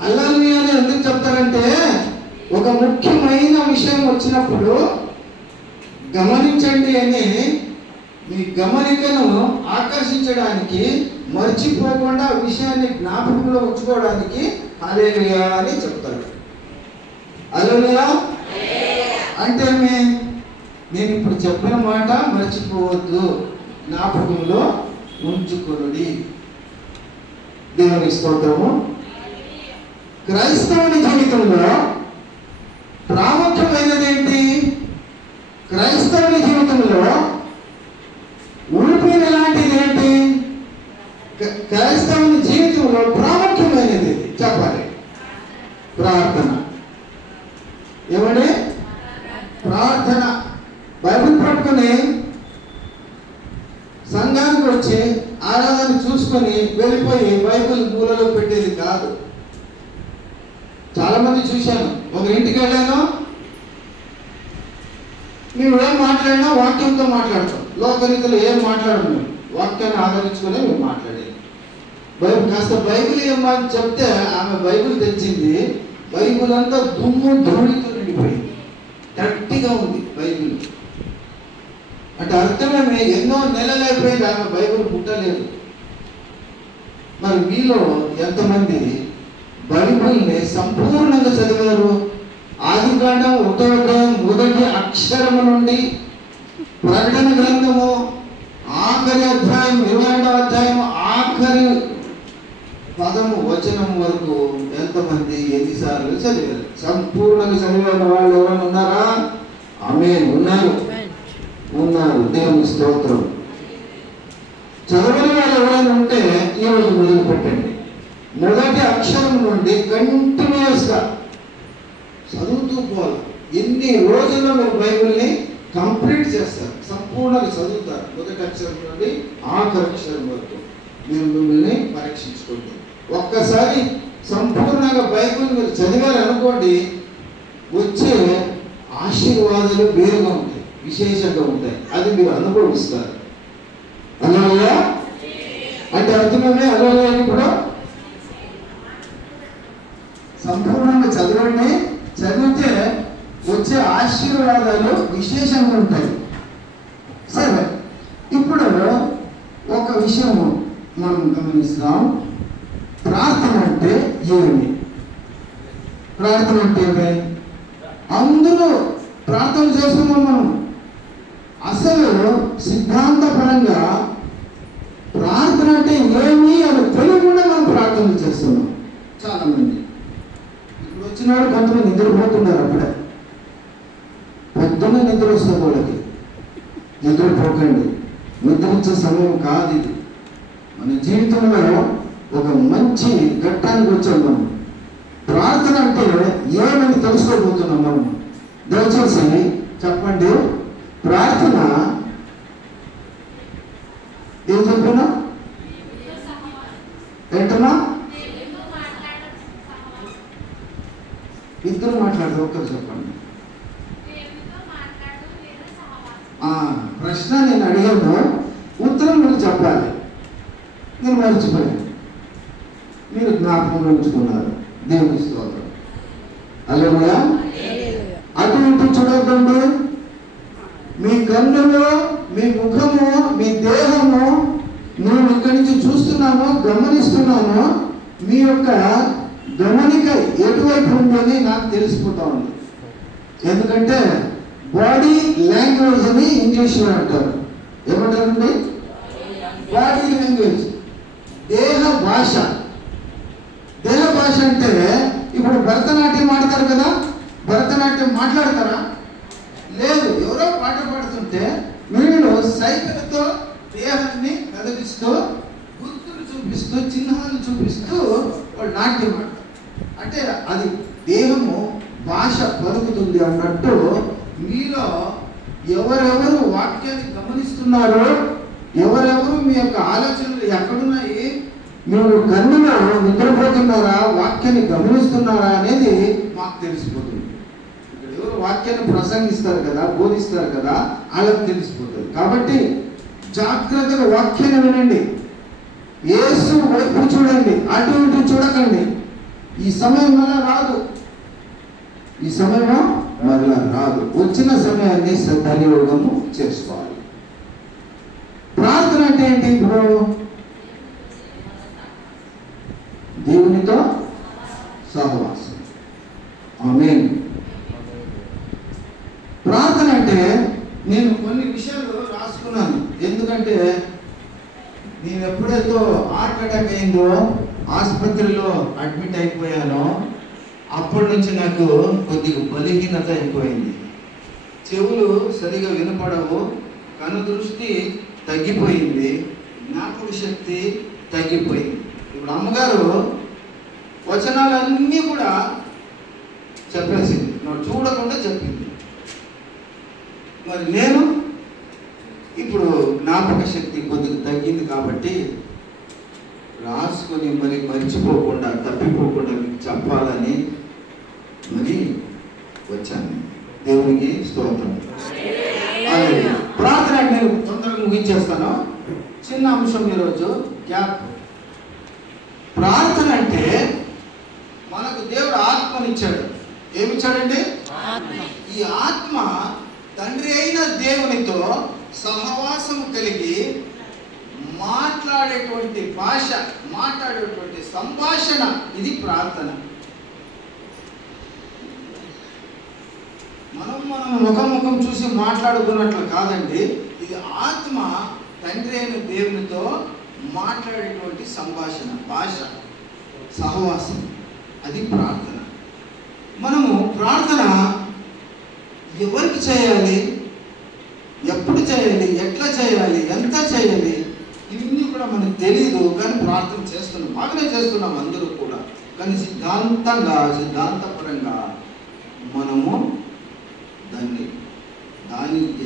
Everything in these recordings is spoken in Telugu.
హల్లెలూయా అని ఎందుకు చెప్తారంటే ఒక ముఖ్యమైన విషయం వచ్చినప్పుడు గమనించండి అని మీ గమనికను ఆకర్షించడానికి, మర్చిపోకుండా విషయాన్ని జ్ఞాపకంలో ఉంచుకోవడానికి హల్లెలూయా అని చెప్తారు. హల్లెలూయా అంటే నేను ఇప్పుడు చెప్పిన మాట మర్చిపోవద్దు, జ్ఞాపకంలో ఉంచుకొనుడి. దేవుని స్తోత్రము. క్రైస్తవుని జీవితంలో ప్రాముఖ్యమైనది ఏంటి? క్రైస్తవుని జీవితంలో ఊపిరి లాంటిది ఏంటి? క్రైస్తవుని జీవితంలో ప్రాముఖ్యమైనది చెప్పాలి, ప్రార్థన. ఏమండి? ప్రార్థన. బైబిల్ పట్టుకుని సంఘానికి వచ్చి ఆరాధన చూసుకొని వెళ్ళిపోయి బైబిల్ మూలలో పెట్టేది కాదు. చాలా మంది చూశాను. ఒక ఇంటికి వెళ్ళాను, మేము ఏం మాట్లాడినా వాక్యంతో మాట్లాడతాం. లోకరీతిలో ఏం మాట్లాడము, వాక్యాన్ని ఆదరించుకునే మేము మాట్లాడేది. కాస్త బైబిల్ ఏమని చెప్తే ఆమె బైబిల్ తెచ్చింది, బైబిల్ అంతా దుమ్ము ధూళితో నిండిపోయింది, గట్టిగా ఉంది బైబిల్. అంటే అర్థమే ఎన్నో నెలలు అయిపోయింది ఆమె బైబిల్ పుట్టలేదు. మరి మీలో ఎంతమంది బైబిల్ని సంపూర్ణంగా చదివారు? ఆదికాండం 1వ అధ్యాయం మొదటి అక్షరము నుండి ప్రకటన గ్రంథము ఆఖరి అధ్యాయం 22వ అధ్యాయం ఆఖరి పదము వచనం వరకు ఎంతమంది ఎన్నిసార్లు చదివారు? సంపూర్ణంగా చదివిన వాళ్ళు ఎవరైనా ఉన్నారా? ఆమేన్. ఉన్నారు. దేవుని స్తోత్రం. చదవని వాళ్ళు ఎవరైనా ఉంటే ఈరోజు మొదలు పెట్టండి. మొదటి అక్షరం నుండి కంటిన్యూస్గా చదువుతూ పోవాలి. ఎన్ని రోజుల్లో మీరు బైబిల్ని కంప్లీట్ చేస్తారు, సంపూర్ణంగా చదువుతారు. మొదటి అక్షరం నుండి ఆఖరి అక్షరం వరకు మీరు మిమ్మల్ని పరీక్షించుకోండి. ఒక్కసారి సంపూర్ణంగా బైబిల్ మీరు చదివారు అనుకోండి, వచ్చే ఆశీర్వాదాలు వేరుగా ఉంటాయి, విశేషంగా ఉంటాయి. అది మీరు అనుభవిస్తారు. అలాగే అంటే అర్థమే. అలాగే ఇప్పుడు సంపూర్ణంగా చదవండి. చదివితే వచ్చే ఆశీర్వాదాలు విశేషంగా ఉంటాయి. సరే, ఇప్పుడు ఒక విషయం మనం గమనిస్తాం. ప్రార్థన అంటే ఏమి? ప్రార్థన అంటే ఏమి? అందరూ ప్రార్థన చేస్తున్నాం మనం. అసలు సిద్ధాంతపరంగా ప్రార్థన అంటే ఏమి అని తెలియకుండా మనం ప్రార్థన చేస్తున్నాం. చాలా మంది ఇప్పుడు వచ్చినాడు, కొంతమంది నిద్రపోతున్నారు. అప్పుడే పొద్దున్న నిద్ర వస్తుంది వాళ్ళకి. నిద్రపోకండి, నిద్రించే సమయం కాదు ఇది. మన జీవితంలో ఒక మంచి ఘట్టానికి వచ్చాం మనం. ప్రార్థన అంటే ఏమని తెలుసుకోబోతున్నాం మనం. దయచేసి చెప్పండి, ప్రార్థన ఏం చెప్పినా ఏంటన్నా? ఇద్దరు మాట్లాడదు, ఒక్కరు చెప్పండి. ప్రశ్న నేను అడిగాను, ఉత్తరం మీరు చెప్పాలి. నేను మర్చిపోయాను, మీరు జ్ఞాపకంలో ఉంచుకున్నారు. దేవుని స్తోత్రం. హల్లెలూయా. అటు ఇటు చూడకండి. మీ కన్నులు, మీ ముఖము, మీ దేహము, నేను ఇక్కడి నుంచి చూస్తున్నాను, గమనిస్తున్నాను. మీ యొక్క గమనిక ఎటువైపు ఉందని నాకు తెలిసిపోతా ఉంది. ఎందుకంటే బాడీ లాంగ్వేజ్ అని ఇంగ్లీష్లో అంటారు. ఏమంటారండి? బాడీ లాంగ్వేజ్, దేహ భాష. దేహ భాష అంటే ఇప్పుడు భరతనాట్యం ఆడతారు కదా, భరతనాట్యం మాట్లాడతారా? లేదు. ఎవరో పాట పాడుతుంటే వీళ్ళు సైకిల్తో దేహాన్ని కదిలిస్తూ, గుర్తులు చూపిస్తూ, చిహ్నాలు చూపిస్తూ వాళ్ళు నాట్యం ఆడతారు. అంటే అది దేహము భాష పలుకుతుంది అన్నట్టు మీలో ఎవరెవరు వాక్యాన్ని గమనిస్తున్నారో, ఎవరెవరు మీ యొక్క ఆలోచనలు ఎక్కడున్నాయి, మీరు కన్నులో నిద్రపోతున్నారా, వాక్యాన్ని గమనిస్తున్నారా అనేది మాకు తెలిసిపోతుంది. ఇక్కడ ఎవరు వాక్యాన్ని ప్రసంగిస్తారు కదా, బోధిస్తారు కదా, వాళ్ళకి తెలిసిపోతుంది. కాబట్టి జాగ్రత్తగా వాక్యాన్ని వినండి. యేసు వైపు చూడండి, అటు ఇటు చూడకండి. ఈ సమయం మళ్ళా రాదు. ఈ సమయం మరలా రాదు. వచ్చిన సమయాన్ని సద్వినియోగము చేసుకోవాలి. ప్రార్థన అంటే ఏంటి? ఇప్పుడు దేవునితో సహవాసం. ఆమేన్. ప్రార్థన అంటే నేను కొన్ని విషయాలు రాసుకున్నాను. ఎందుకంటే నేను ఎప్పుడైతే హార్ట్ అటాక్ అయిందో, ఆసుపత్రిలో అడ్మిట్ అయిపోయానో, అప్పటి నుంచి నాకు కొద్దిగా బలహీనత అయిపోయింది. చెవులు సరిగా వినపడవు, కను దృష్టి తగ్గిపోయింది, జ్ఞాపక శక్తి తగ్గిపోయింది. ఇప్పుడు అమ్మగారు వచనాలన్నీ కూడా చెప్పేసింది, నువ్వు చూడకుండా చెప్పింది. మరి నేను ఇప్పుడు జ్ఞాపక శక్తి కొద్దిగా తగ్గింది కాబట్టి రాసుకొని మరి మర్చిపోకుండా, తప్పిపోకుండా మీకు చెప్పాలని మరి వచ్చాను. దేవునికి స్తోత్రం. ప్రార్థన నేను తొందరగా ముగించేస్తాను. చిన్న అంశం ఈరోజు గ్యాప్. ప్రార్థన అంటే మనకు దేవుడు ఆత్మనిచ్చాడు. ఏమిచ్చాడండి? ఈ ఆత్మ తండ్రి అయిన దేవునితో సహవాసం కలిగి మాట్లాడేటువంటి భాష, మాట్లాడేటువంటి సంభాషణ, ఇది ప్రార్థన. మనం ముఖం చూసి మాట్లాడుకున్నట్లు కాదండి. ఇది ఆత్మ తండ్రి అయిన దేవునితో మాట్లాడేటువంటి సంభాషణ, భాష, సహవాసం, అది ప్రార్థన. మనము ప్రార్థన ఎవరికి చేయాలి, ఎప్పుడు చేయాలి, ఎట్లా చేయాలి, ఎంత చేయాలి, ఇవన్నీ కూడా మనకు తెలియదు. కానీ ప్రార్థన చేస్తున్నాం, బాగానే చేస్తున్నాం అందరూ కూడా. కానీ సిద్ధాంతపరంగా మనము దాన్ని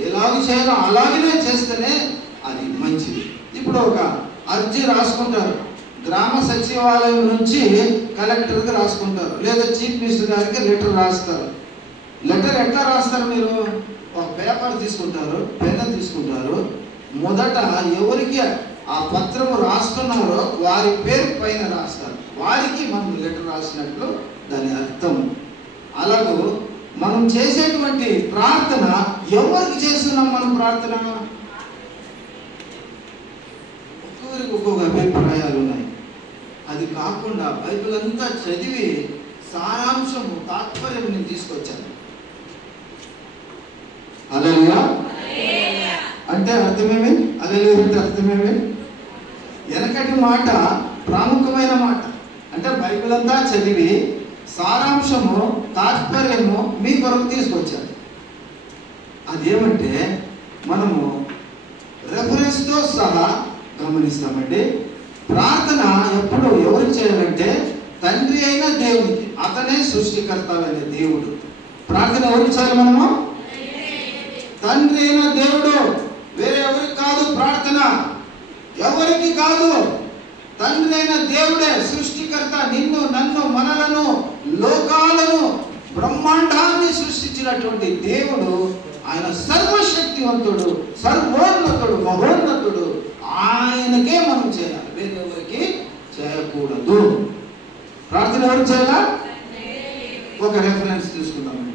ఎలాగ చేయాలో అలాగనే చేస్తేనే అది మంచిది. ఇప్పుడు ఒక అర్జీ రాసుకుంటారు, గ్రామ సచివాలయం నుంచి కలెక్టర్కి రాసుకుంటారు, లేదా చీఫ్ మినిస్టర్ గారికి లెటర్ రాస్తారు. లెటర్ ఎట్లా రాస్తారు? మీరు ఒక పేపర్ తీసుకుంటారు, పెన్ తీసుకుంటారు. మొదట ఎవరికి ఆ పత్రము రాస్తున్నారో వారి పేరు పైన రాస్తారు. వారికి మనం లెటర్ రాసినట్లు దాని అర్థం. అలాగూ మనం చేసేటువంటి ప్రార్థన ఎవరికి చేస్తున్నాం? మనం ప్రార్థన ఒక్కొక్కరికి ఒక్కొక్క అభిప్రాయాలు ఉన్నాయి. అది కాకుండా బైబిల్ అంతా చదివి సారాంశము, తాత్పర్యం నేను తీసుకొచ్చాను. హల్లెలూయా అంటే అర్థమేమి? హల్లెలూయా అంటే అర్థమేమి? వెనకటి మాట ప్రాముఖ్యమైన మాట. అంటే బైబిల్ అంతా చదివి సారాంశము, తాత్పర్యము మీ కొరకు తీసుకొచ్చాను. అదేమంటే మనము రెఫరెన్స్తో సహా గమనిస్తామండి. ప్రార్థన ఎప్పుడు ఎవరికి చేయాలంటే తండ్రి అయిన దేవునికి. అతనే సృష్టికర్త అయిన దేవుడు. ప్రార్థన ఎవరికి చేయాలి? మనము తండ్రి అయిన దేవుడు, వేరే ఎవరికి కాదు. ప్రార్థన ఎవరికి కాదు, తండ్రి అయిన దేవుడే సృష్టికర్త. నిన్ను, నన్ను, మనలను, లోకాలను, బ్రహ్మాండాన్ని సృష్టించినటువంటి దేవుడు. ఆయన సర్వశక్తివంతుడు, సర్వోన్నతుడు, మహోన్నతుడు. ఆయనకే మనం చేయాలి, వేరే ఎవరికి చేయకూడదు. ప్రార్థన ఎవరికి చేయాలా? ఒక రెఫరెన్స్ తీసుకుందామండి.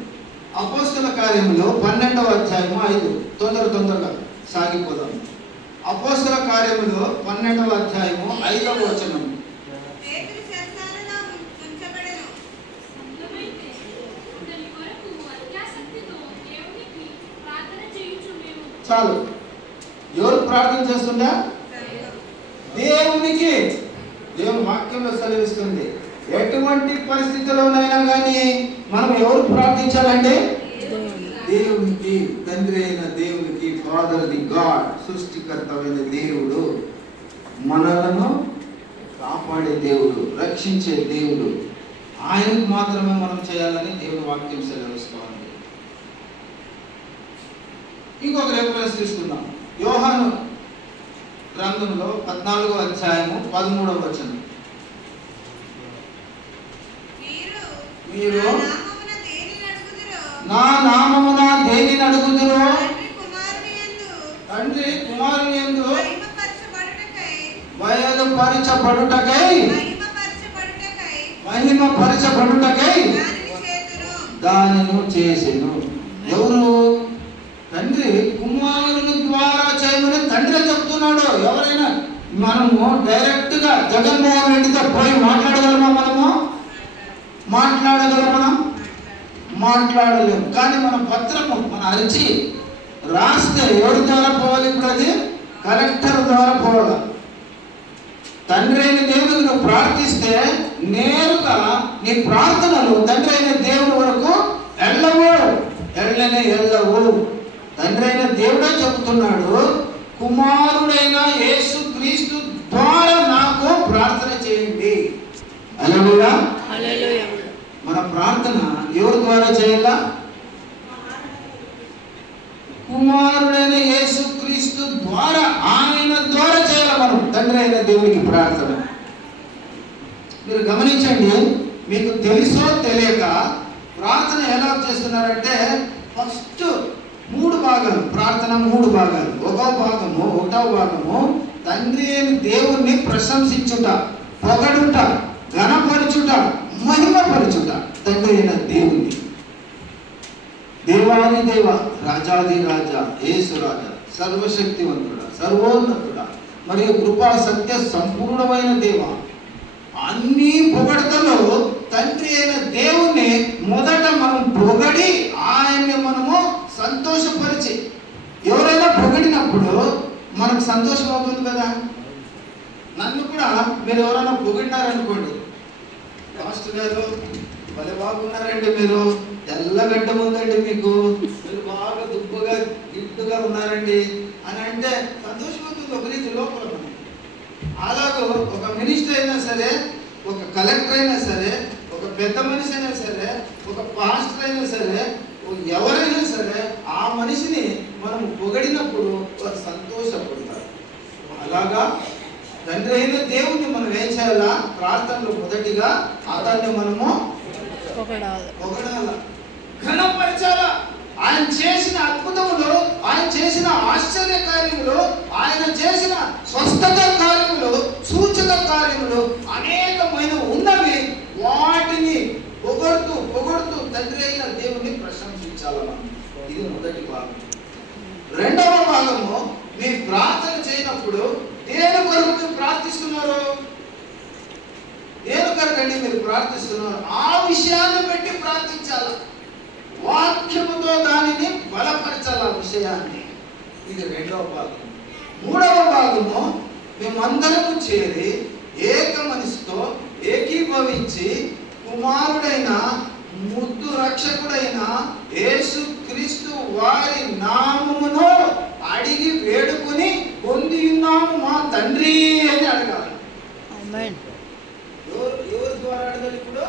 అపోస్తల కార్యములో 12వ అధ్యాయము 5. తొందరగా సాగిపోదాం. అపోస్తల కార్యములో 12వ అధ్యాయము 5వ వచనం. చాలు. ఎవరు ప్రార్థన చేస్తుందా? దేవునికి. దేవుని వాక్యంలో సెలవిస్తుంది, ఎటువంటి పరిస్థితుల్లోనైనా కానీ మనం ఎవరు ప్రార్థించాలంటే దేవునికి, తండ్రి అయిన దేవునికి, ఫాదర్ ది గాడ్, సృష్టికర్త అయిన దేవుడు, మనలను కాపాడే దేవుడు, రక్షించే దేవుడు. ఆయనకు మాత్రమే మనం చేయాలని దేవుని వాక్యం సెలవిస్తోంది. ఇంకొక రెఫరెన్స్ తీసుకుందాం. యోహాను గ్రంథంలో 14వ అధ్యాయము 13వ వచనం. మీరు నా నామమున దేనిని అడుగుదురో తండ్రి కుమారుని యందు బయలుపరచబడుటకై మహిమ పరచబడుటకై దానిని చేసెను. ఎవరు? తండ్రి కుమారుని ద్వారా చేయమని తండ్రి చెప్తున్నాడు. ఎవరైనా మనము డైరెక్ట్ గా జగన్మోహన్ రెడ్డితో పోయి మాట్లాడగలమా? మాట్లాడలేము. కానీ మన పత్రము మన అరిచి రాస్తే ఎవరి ద్వారా పోవాలి? ఇప్పుడు అది కలెక్టర్ ద్వారా పోవాలి. తండ్రి అయిన దేవుడికి నువ్వు ప్రార్థిస్తే నేరుగా నీ ప్రార్థనలు తండ్రి అయిన దేవుడి వరకు వెళ్ళవు. తండ్రి అయిన దేవుడే చెబుతున్నాడు, కుమారుడైన యేసు క్రీస్తు ద్వారా నాకు ప్రార్థన చేయండి. హల్లెలూయా. మన ప్రార్థన ఎవరి ద్వారా చేయాలా? కుమారుడైన యేసు క్రీస్తు ద్వారా, ఆయన ద్వారా చేయాలి మనం తండ్రి అయిన దేవునికి ప్రార్థన. మీరు గమనించండి, మీకు తెలుసో తెలియక ప్రార్థన ఎలా చేస్తున్నారంటే ఫస్ట్ 3 భాగాలు ప్రార్థన. 3 భాగాలు. ఒకటో భాగము తండ్రి అయిన దేవుణ్ణి ప్రశంసించుట, పొగడుట, ఘనపరచుట, మహిమపరచుట తండ్రి అయిన దేవుణ్ణి. దేవాది దేవ, రాజాది రాజా, యేసు రాజా, సర్వశక్తివంతుడా, సర్వోన్నతుడా, మరియు కృపా సత్య సంపూర్ణమైన దేవ, అన్ని పొగడతలో తండ్రి అయిన దేవుణ్ణి మొదట మనం పొగడి ఆయన్ని మనము సంతోషపరిచి, ఎవరైనా పొగిడినప్పుడు మనకు సంతోషం అవుతుంది కదా. నన్ను కూడా మీరు ఎవరైనా పొగిడినారనుకోండి, మాస్టర్ గారు భలే బాగున్నారండి, మీరు తెల్లగడ్డ ఉందండి, మీరు బాగా దుబ్బగా గిడ్డుగా ఉన్నారండి అని అంటే సంతోషం అవుతుంది ఒక రీతి లోపల. అలాగూ ఒక మినిస్టర్ అయినా సరే, ఒక కలెక్టర్ అయినా సరే, ఒక పెద్ద మనిషి అయినా సరే, ఒక పాస్టర్ అయినా సరే, ఎవరైనా సరే ఆ మనిషిని మనం పొగడినప్పుడు వారు సంతోషపడతారు. అలాగా తండ్రి అయిన దేవుణ్ణి మనం ఏం చేయాలా? ప్రార్థనలో మొదటిగా అతన్ని మనము పొగడాల, ఘనపరచాలా. ఆయన చేసిన అద్భుతములు, ఆయన చేసిన ఆశ్చర్య కార్యములు, ఆయన చేసిన స్వస్థత కార్యములు, సూచక కార్యములు అనేకమైన ఉన్నవి. వాటిని పొగడుతూ తండ్రి అయిన దేవుని ప్రశంసించాలన్నా. ఇది మొదటి భాగం. రెండవ భాగము, మీ ప్రార్థన చేయనప్పుడు దేని కొరకు మీరు ప్రార్థిస్తున్నారు? దేని కొరకండి మీరు ప్రార్థిస్తున్నారు? ఆ విషయాన్ని పెట్టి ప్రార్థించాలి. వాక్యముతో దానిని బలపరచాలి ఆ విషయాన్ని. ఇది రెండవ భాగం. మూడవ భాగము, మేమందరము చేరి ఏక మనసుతో ఏకీభవించి కుమారుడైన ముద్దు రక్షకుడైన యేసు క్రీస్తు వారి నామమును అడిగి వేడుకుని పొంది ఉన్నాము మా తండ్రి అని అడగాలి. ఎవరి ద్వారా అడగాలి? ఇప్పుడు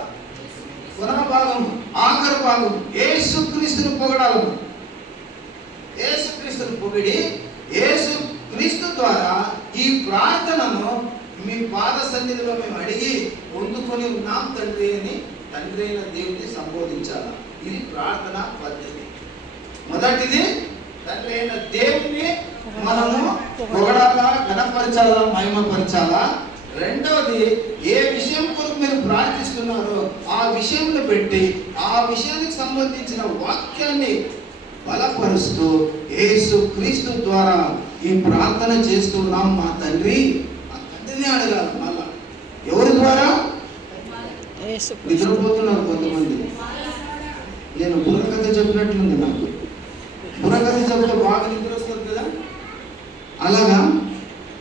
పునః భాగం, ఆఖరి భాగం, యేసు క్రీస్తుని పొగడాలి. యేసు క్రీస్తుని పొగిడి యేసు క్రీస్తు ద్వారా ఈ ప్రార్థనను మీ పాద సన్నిధిలో మేము అడిగి పొందుకొని ఉన్నాం తండ్రి అని తండ్రి అయిన దేవుని సంబోధించాలా. ఇది ప్రార్థన పద్ధతి. మొదటిది తండ్రి అయిన దేవుని మనము పొగడాలా, ఘనపరచాలా, మహిమపరచాలా. రెండవది, ఏ విషయం కొరకు మీరు ప్రార్థిస్తున్నారో ఆ విషయంలో పెట్టి ఆ విషయానికి సంబంధించిన వాక్యాన్ని బలపరుస్తూ యేసు క్రీస్తు ద్వారా ఈ ప్రార్థన చేస్తున్నాం మా తండ్రి. ఆ తండ్రిని అడగాలి. మళ్ళా ఎవరి ద్వారా? నిద్రపోతున్నారు కొంతమంది. నేను బుర్రకథ చెప్పినట్లుంది. నాకు బుర్రకథ చెప్తే బాగా నిద్ర వస్తుంది కదా. అలాగా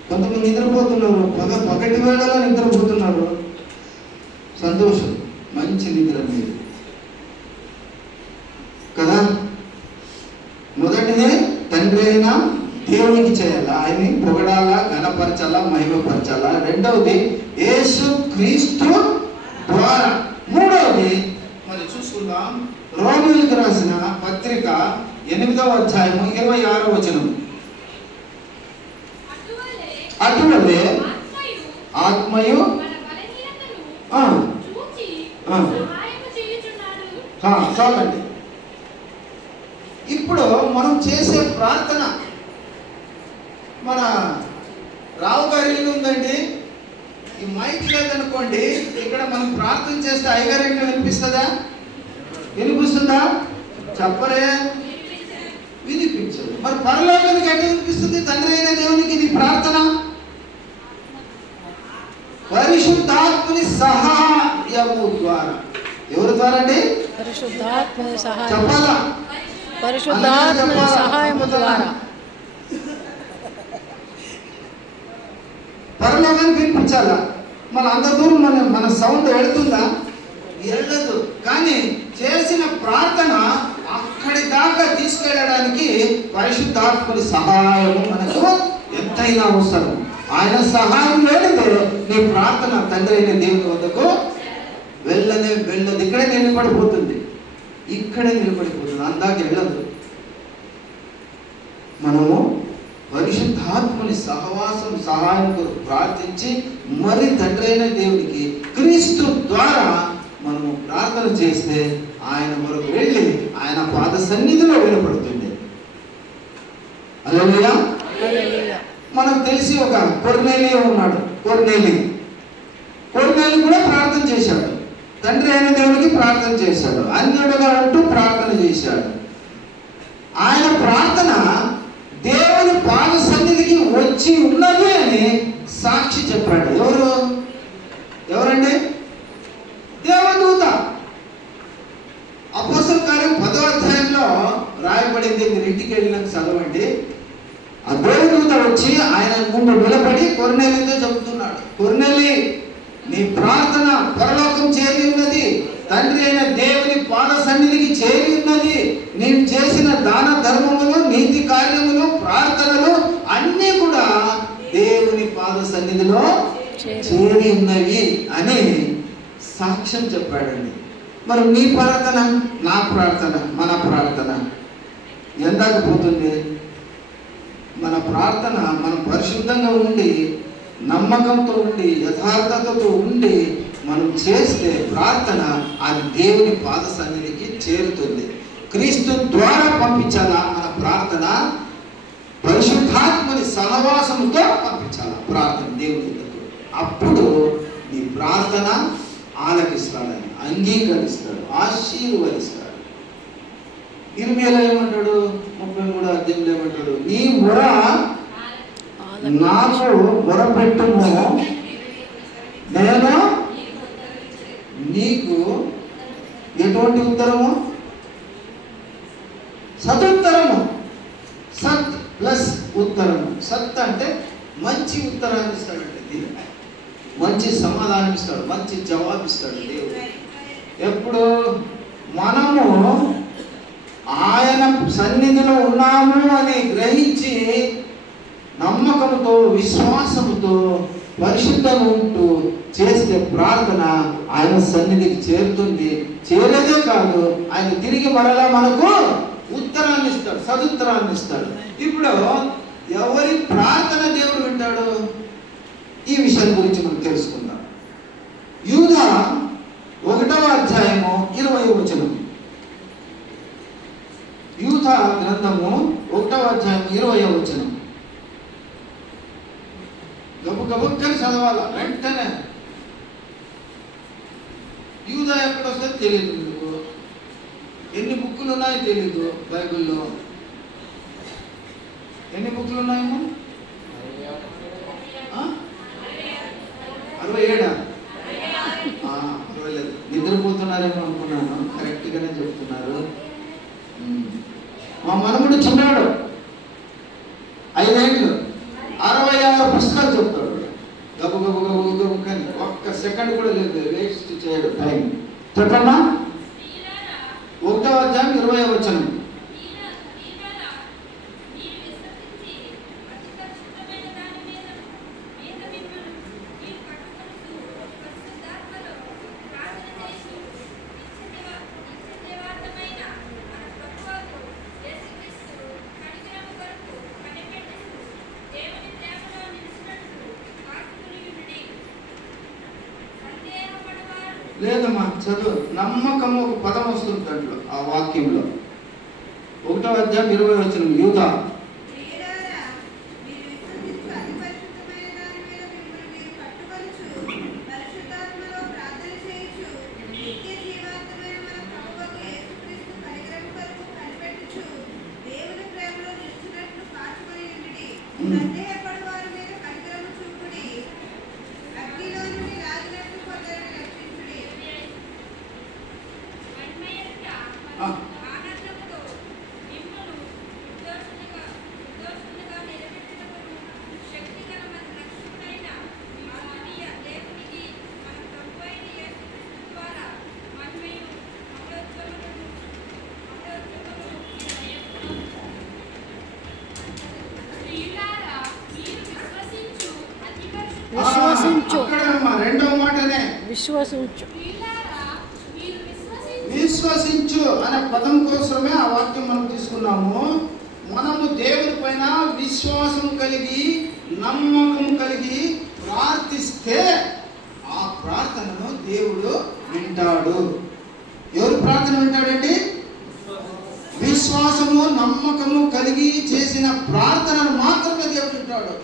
కొంతమంది నిద్రపోతున్నారు, పగటి వేళలో నిద్రపోతున్నారు. సంతోషం, మంచి నిద్ర మీరు కదా. మొదటిదే తండ్రి అయినా దేవునికి చేయాలా, ఆయన్ని పొగడాలా, ఘనపరచాలా, మహిమపరచాలా. రెండవది యేసు క్రీస్తు ద్వారా. మూడవది మరి చూసుకుందాం, రోమీయులకు రాసిన పత్రిక 8వ అధ్యాయము 26వ వచనం. అటువలే ఆత్మయు చాలండి. ఇప్పుడు మనం చేసే ప్రార్థన, మన రావు గారి ఇల్లు ఉందండి, ఈ మైక్ లేదనుకోండి, ఇక్కడ మనం ప్రార్థన చేస్తే అయ్యగారికి వినిపిస్తుందా? వినిపిస్తుందా? చెప్పరే, వినిపించదు. మరి పరలోకానికి ఎట్లా వినిపిస్తుంది? తండ్రి అయిన దేవునికి నీ ప్రార్థన పరిశుద్ధాత్మని సహాయము ద్వారా. ఎవరి ద్వారా అండి? పరిశుద్ధాత్మని సహాయం. చెప్పాలా? పరిశుద్ధాత్మని సహాయము ద్వారా పరలోకానికి వినిపించాలా? మన అంత దూరం మన సౌండ్ వెళుతుందా? వెళ్ళదు. కానీ చేసిన ప్రార్థన అక్కడి దాకా తీసుకెళ్ళడానికి పరిశుద్ధాత్మని సహాయము మనకు ఎంతైనా అవసరం. ఆయన సహాయం లేనిదే నీ ప్రార్థన తండ్రి అయిన దేవుని వద్దకు వెళ్ళదు. ఇక్కడే నిలబడిపోతుంది, అందాక వెళ్ళదు. మనము పరిశుద్ధాత్మని సహాయం కొరకు ప్రార్థించి మరి తండ్రి అయిన దేవునికి క్రీస్తు ద్వారా మనము ప్రార్థన చేస్తే ఆయన వరకు వెళ్ళి ఆయన పాద సన్నిధిలో వినపడుతుంది. హల్లెలూయా. మనకు తెలిసి ఒక కొర్నేలి ఉన్నాడు. కొర్నేలి కూడా ప్రార్థన చేశాడు. తండ్రి అయిన దేవునికి ప్రార్థన చేశాడు. అన్యుడుగా ఉంటూ ప్రార్థన చేశాడు. ఆయన ప్రార్థన దేవుని పాద సన్నిధికి వచ్చి ఉన్నది అని సాక్షి చెప్పాడు. ఎవరండి? దేవదూత. అపోస్తల కార్యం 10వ అధ్యాయంలో రాయబడింది. మీరు ఇంటికి వెళ్ళినాక చదవండి. ఆ దేవదూత వచ్చి ఆయన ముందు నిలబడి కొర్నేలితో చెబుతున్నాడు, కొర్నేలి, నీ ప్రార్థన పరలోకం చేరి ఉన్నది, తండ్రి అయిన దేవుని పాద సన్నిధికి చేరి ఉన్నది. నీవు చేసిన దాన ధర్మములు, నీతి కార్యములు, ప్రార్థనలు అన్నీ కూడా దేవుని పాద సన్నిధిలో చేరి ఉన్నవి అని సాక్ష్యం చెప్పాడండి. మరి నీ ప్రార్థన, నా ప్రార్థన, మన ప్రార్థన ఎందాక పోతుంది? మన ప్రార్థన మనం పరిశుద్ధంగా ఉండి, నమ్మకంతో ఉండి, యథార్థతతో ఉండి మనం చేస్తే ప్రార్థన అది దేవుని పాద సన్నిధికి చేరుతుంది. క్రీస్తు ద్వారా పంపించాలా మన ప్రార్థన? పరిశుద్ధాత్మని సహవాసంతో పంపించాలా ప్రార్థన దేవుని దగ్గర. అప్పుడు నీ ప్రార్థన ఆలకిస్తాడని, అంగీకరిస్తాడు, ఆశీర్వదిస్తాడు. ఇర్మియాలో ఏమంటాడు? 33వ అధ్యాయంలో ఏమంటాడు? నీ మొర నాకు మొరపెట్టుము, నేను నీకు ఎటువంటి ఉత్తరము? సదుత్తరము. సత్ ప్లస్ ఉత్తరము. సత్ అంటే మంచి ఉత్తరాన్ని ఇస్తాడండి దేవుడు. మంచి సమాధానం ఇస్తాడు, మంచి జవాబు ఇస్తాడు దేవుడు. ఎప్పుడు మనము ఆయన సన్నిధిలో ఉన్నాము అని గ్రహించి నమ్మకంతో, విశ్వాసంతో, పరిశుద్ధంగా ఉంటూ చేస్తే ప్రార్థన ఆయన సన్నిధికి చేరుతుంది. చేరేదే కాదు, ఆయన తిరిగి మరలా మనకు ఉత్తరాన్ని ఇస్తాడు, సదుత్తరాన్ని ఇస్తాడు. ఇప్పుడు ఎవరి ప్రార్థన దేవుడు వింటాడు? ఈ విషయం గురించి మనం తెలుసుకుందాం. యూదా 1వ అధ్యాయము 20వ వచనం. యూదా గ్రంథము 1వ అధ్యాయం 20వ వచనం. గబుక్కని చదవాల వెంటనే. యూదా ఎక్కడ వస్తే తెలియదు మీకు. ఎన్ని బుక్కులు ఉన్నాయో తెలీదు బైబిల్లో. ఎన్ని బుక్కులు ఉన్నాయేమో? 67. పర్వాలేదు, నిద్రపోతున్నారేమో అనుకున్నాను. కరెక్ట్గానే చెప్తున్నారు. మా మనముడు చిన్నాడు, 5 ఏళ్ళు, 66 పుస్తకాలు చెప్తాడు. గబు గబు గబు గబు కానీ ఒక్క సెకండ్ కూడా లేదు, వేస్ట్ చేయడు టైం. చెప్పమ్మా. 1వ అధ్యాయం 20వ వచనం. లేదమ్మా, చదువు. నమ్మకము ఒక పదం వస్తుంది దాంట్లో, ఆ వాక్యంలో. 1వ అధ్యాయం 20వ వచనం. యూదా, విశ్వసించు. రెండవ మాటనే విశ్వసించు. విశ్వసించు అనే పదం కోసమే ఆ వాక్యం మనం తీసుకున్నాము. మనము దేవుని పైన విశ్వాసం కలిగి నమ్మకం కలిగి ప్రార్థిస్తే ఆ ప్రార్థనను దేవుడు వింటాడు. ఎవరు ప్రార్థన వింటాడండి? విశ్వాసము నమ్మకము కలిగి చేసిన ప్రార్థనను మాత్రమే దేవుడు వింటాడు.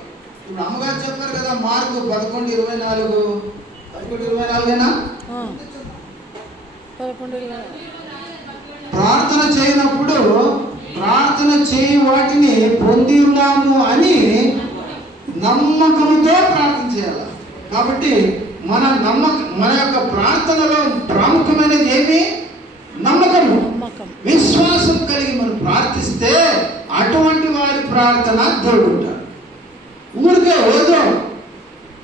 ఇప్పుడు అమ్మగారు చెప్పారు కదా, మార్కు 11:24. 11:24 ప్రార్థన చేయనప్పుడు ప్రార్థన చేయి వాటిని పొంది ఉన్నాము అని నమ్మకముతో ప్రార్థన చేయాలి. కాబట్టి మన యొక్క ప్రార్థనలో ప్రాముఖ్యమైనది ఏమి? నమ్మకము, విశ్వాసం కలిగి మనం ప్రార్థిస్తే అటువంటి వారి ప్రార్థన దేవుడు ఉంటాడు. ఊరికే ఏదో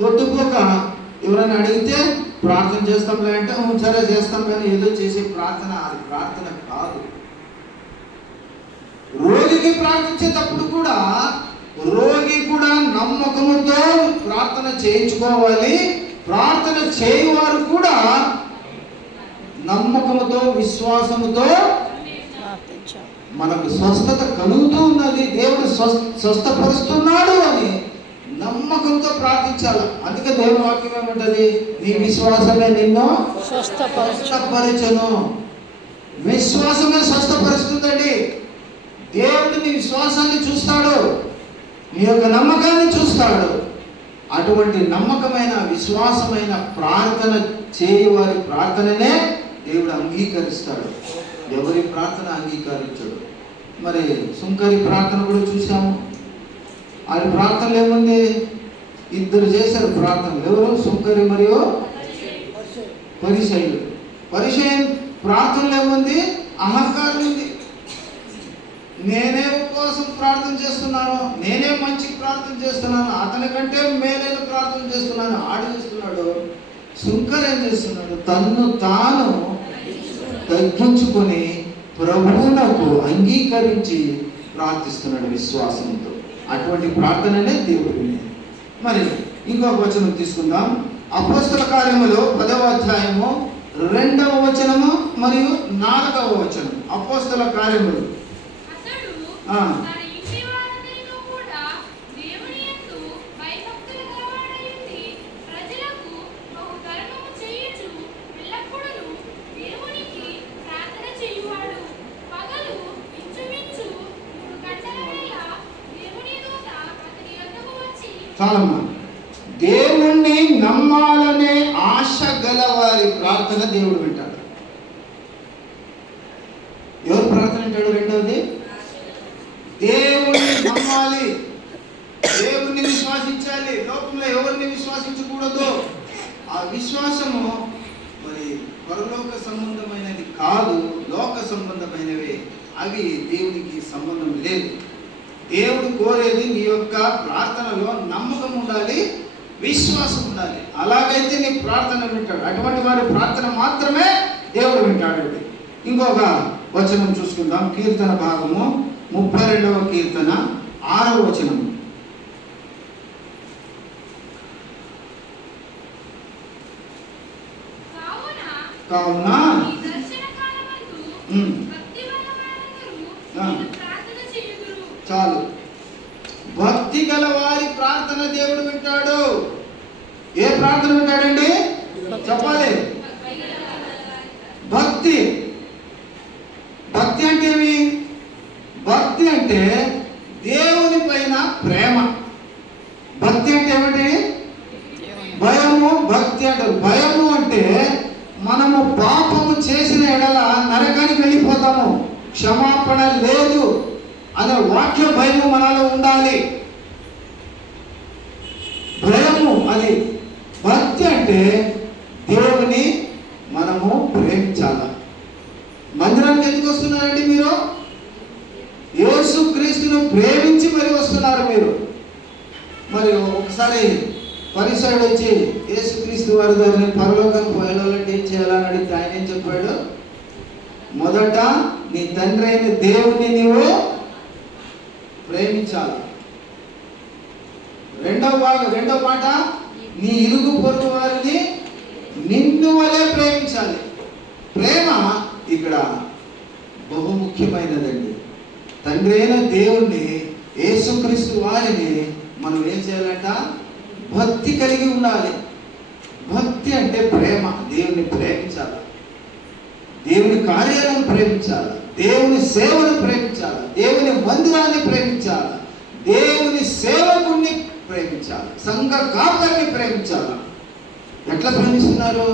పొద్దుపోక ఎవరైనా అడిగితే ప్రార్థన చేస్తాంలే అంటే సరే చేస్తాం, కానీ ఏదో చేసే ప్రార్థన అది ప్రార్థన కాదు. రోగికి ప్రార్థించేటప్పుడు కూడా రోగి కూడా నమ్మకముతో ప్రార్థన చేయించుకోవాలి. ప్రార్థన చేయవారు కూడా నమ్మకముతో విశ్వాసముతో మనకు స్వస్థత కలుగుతూ ఉన్నది, దేవుడు స్వస్థపరుస్తున్నాడు అని నమ్మకంతో ప్రార్థించాలి. అందుకే దేవుని వాక్యం ఏమంటది? నీ విశ్వాసమే నిన్ను స్వస్థపరచును. విశ్వాసమే స్వస్థపరుస్తుందండి. దేవుడు నీ విశ్వాసాన్ని చూస్తాడు, నీ యొక్క నమ్మకాన్ని చూస్తాడు. అటువంటి నమ్మకమైన విశ్వాసమైన ప్రార్థన చేయవారి ప్రార్థననే దేవుడు అంగీకరిస్తాడు. ఎవరి ప్రార్థన అంగీకరించడు. మరి సుంకరి ప్రార్థన కూడా చూసాము. ఆయన ప్రార్థనలు ఏముంది? ఇద్దరు చేశారు ప్రార్థనలు. ఎవరు? సుంకరి మరియు పరిసయ్యుడు. పరిసయ్యుని ప్రార్థనలు ఏముంది? అహంకారం ఉంది. నేనే ఉపవాసం ప్రార్థన చేస్తున్నాను, నేనే మంచి ప్రార్థన చేస్తున్నాను, అతని కంటే మేలైన ప్రార్థన చేస్తున్నాను ఆడు చేస్తున్నాడు. సుంకర్ ఏం చేస్తున్నాడు? తన్ను తాను తగ్గించుకొని ప్రభువునకు అంగీకరించి ప్రార్థిస్తున్నాడు విశ్వాసంతో. అటువంటి ప్రార్థననే దేవుడు వినేది. మరి ఇంకొక వచనం తీసుకుందాం. అపోస్తల కార్యములు 10వ అధ్యాయము 2వ వచనము మరియు 4వ వచనం. అపోస్తల కార్యములు చాలమ్మా. దేవుణ్ణి నమ్మాలనే ఆశ గలవారి ప్రార్థన దేవుడు వింటాడు. ఎవరు ప్రార్థన వింటాడు? రెండవది, దేవుణ్ణి నమ్మాలి, దేవుణ్ణి విశ్వాసించాలి. లోకంలో ఎవరిని విశ్వాసించకూడదు. ఆ విశ్వాసము మరి పరలోక సంబంధమైనది కాదు, లోక సంబంధమైనవి. అవి దేవునికి సంబంధం లేదు. దేవుడు కోరేది నీ యొక్క ప్రార్థనలో నమ్మకం ఉండాలి, విశ్వాసం ఉండాలి. అలాగైతే నీ ప్రార్థన వింటాడు. అటువంటి వారి ప్రార్థన మాత్రమే దేవుడు వింటాడు. ఇంకొక వచనం చూసుకుందాం. కీర్తన భాగము 32వ కీర్తన 6వ వచనం. కావున చాలు, భక్తి గల వారి ప్రార్థన దేవుడు వింటాడు. ఏ ప్రార్థన వింటాడండి? చెప్పాలి. భక్తి. భక్తి అంటే ఏమి? భక్తి అంటే దేవుని పైన ప్రేమ. భక్తి అంటే ఏమిటి? భయము. భక్తి అంటారు. భయము అంటే మనము పాపము చేసిన ఎడల నరకానికి వెళ్ళిపోతాము, క్షమాపణ లేదు అనే వాక్య భయము మనలో ఉండాలి. భయము అది. భక్తి అంటే దేవుని మనము ప్రేమించాలి. మందిరానికి ఎందుకు వస్తున్నాం? వస్తున్నారండి మీరు? యేసు క్రీస్తును ప్రేమించి మరి వస్తున్నారు మీరు. మరి ఒకసారి పరిసయుడు వచ్చి యేసుక్రీస్తు వారి దగ్గర పరలోకానికి పోయేవాళ్ళంటే ఏం చేయాలని అడిగితే ఆయన ఏం చెప్పాడు? మొదట నీ తండ్రి అయిన దేవుని నీవు ప్రేమించాలి. రెండవ మాట నీ ఇరుగు పొరుగు వారిని నిన్ను వలె ప్రేమించాలి. ప్రేమ ఇక్కడ బహుముఖ్యమైనదండి. తండ్రి అయిన దేవుణ్ణి, యేసుక్రీస్తు వారిని మనం ఏం చేయాలంట? భక్తి కలిగి ఉండాలి. భక్తి అంటే ప్రేమ. దేవుని ప్రేమించాలి, దేవుని కార్యాలను ప్రేమించాలి, దేవుని సేవను ప్రేమించాలి, దేవుని మందిరాన్ని ప్రేమించాలి, దేవుని సేవకుణ్ణి ప్రేమించాలి, సంఘ కాపరిని ప్రేమించాలి. ఎట్లా ప్రేమిస్తున్నారు?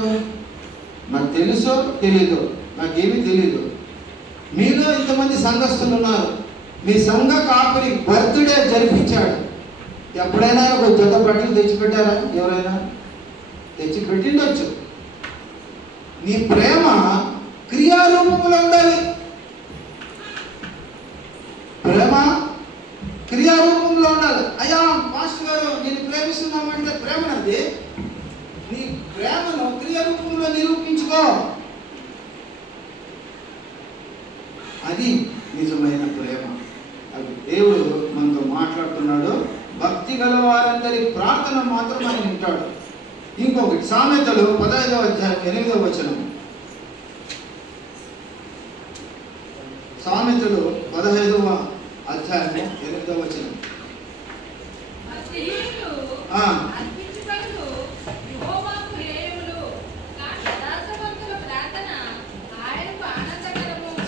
నాకు తెలుసో తెలీదు, నాకేమీ తెలీదు. మీలో ఇంతమంది సంఘస్థులు ఉన్నారు. మీ సంఘ కాపరి బర్త్డే జరిపించాడు. ఎప్పుడైనా ఒక జత బట్టలు తెచ్చిపెట్టారా? ఎవరైనా తెచ్చిపెట్టిండొచ్చు. నీ ప్రేమ క్రియారూపంలో ఉండాలి. ప్రేమ క్రియారూపంలో ఉండాలి. అయ్యా మాస్టర్ గారు నేను ప్రేమిస్తున్నామంటే ప్రేమనది. నీ ప్రేమను క్రియారూపంలో నిరూపించుకో. అది నిజమైన ప్రేమ. అది దేవుడు మనతో మాట్లాడుతున్నాడు. భక్తి గల వారందరి ప్రార్థన మాత్రం ఆయన వింటాడు. ఇంకొకటి సామెతలు 15వ అధ్యాయం 8వ వచనం. సామెతలు 15వ అధ్యాయం 8వ వచనం.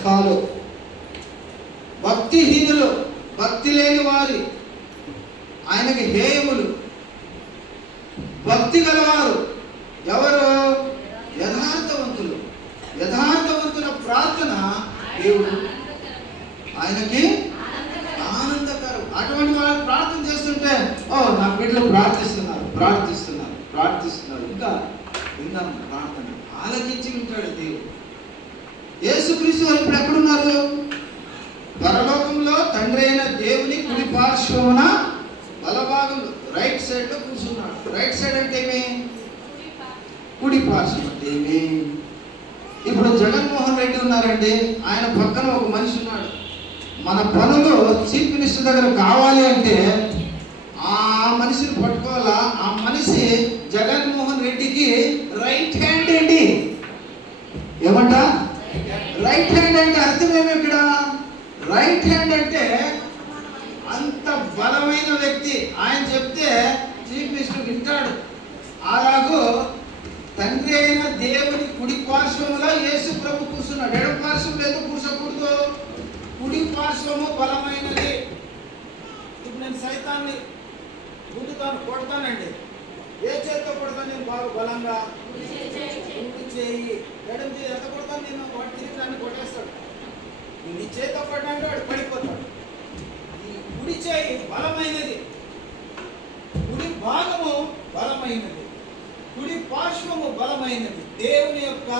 చాలు. భక్తిహీనులు, భక్తి లేని వారి ఆయనకి హేయములు. భక్తి గలవారు ఎవరు? యథార్థవంతులు. యథార్థవంతుల ప్రార్థన దేవుడు ఆయనకి ఆనందకరం. అటువంటి వాళ్ళు ప్రార్థన చేస్తుంటే నా బిడ్డలు ప్రార్థిస్తున్నారు ఇంకా విందాం ప్రార్థన ఆలకించి వింటాడు దేవుడు. యేసుక్రీస్తు వారు ఇప్పుడు ఎక్కడున్నారు? పరలోకంలో తండ్రి అయిన దేవుని కుడి పార్శ్వమున బలభాగంలో రైట్ సైడ్ లో కూర్చున్నాడు. రైట్ సైడ్ అంటే ఏమి? కుడి పార్శ్వం అంటే ఏమి? ఇప్పుడు జగన్మోహన్ రెడ్డి ఉన్నారండి, ఆయన పక్కన ఒక మనిషి ఉన్నాడు. మన పనులు చీఫ్ మినిస్టర్ దగ్గర కావాలి అంటే ఆ మనిషిని పట్టుకోవాలా. ఆ మనిషి జగన్మోహన్ రెడ్డికి రైట్ హ్యాండ్ ఏంటి? ఏమంట? రైట్ హ్యాండ్ అంటే అర్థం ఏమి ఇక్కడ? రైట్ హ్యాండ్ అంటే అంత బలమైన వ్యక్తి. ఆయన చెప్తే చీఫ్ మినిస్టర్ వింటాడు. అలాగూ తండ్రి అయిన దేవుని కుడి పార్శ్వంలో యేసు ప్రభు కూర్చున్నాడు. ఎడమ పార్శ్వంలో ఎందుకు కూర్చోకూడదు? కుడి పార్శ్వము బలమైనది. ఇప్పుడు నేను సైతాన్ని గుద్దుతాను, కొడతానండి. ఏ చేతితో కొడతాను నేను? బాగా బలంగా కుడి చేయి. ఎడమ చేయి ఎంత కొడతాను నేను? వాడు తిరిగి నన్ను కొట్టేస్తాడు. నీ చేతితో కొట్టినంటే వాడు పడిపోతాడు. ఈ కుడి చేయి బలమైనది, కుడి భాగము బలమైనది, కుడి పార్శ్వము బలమైనది. దేవుని యొక్క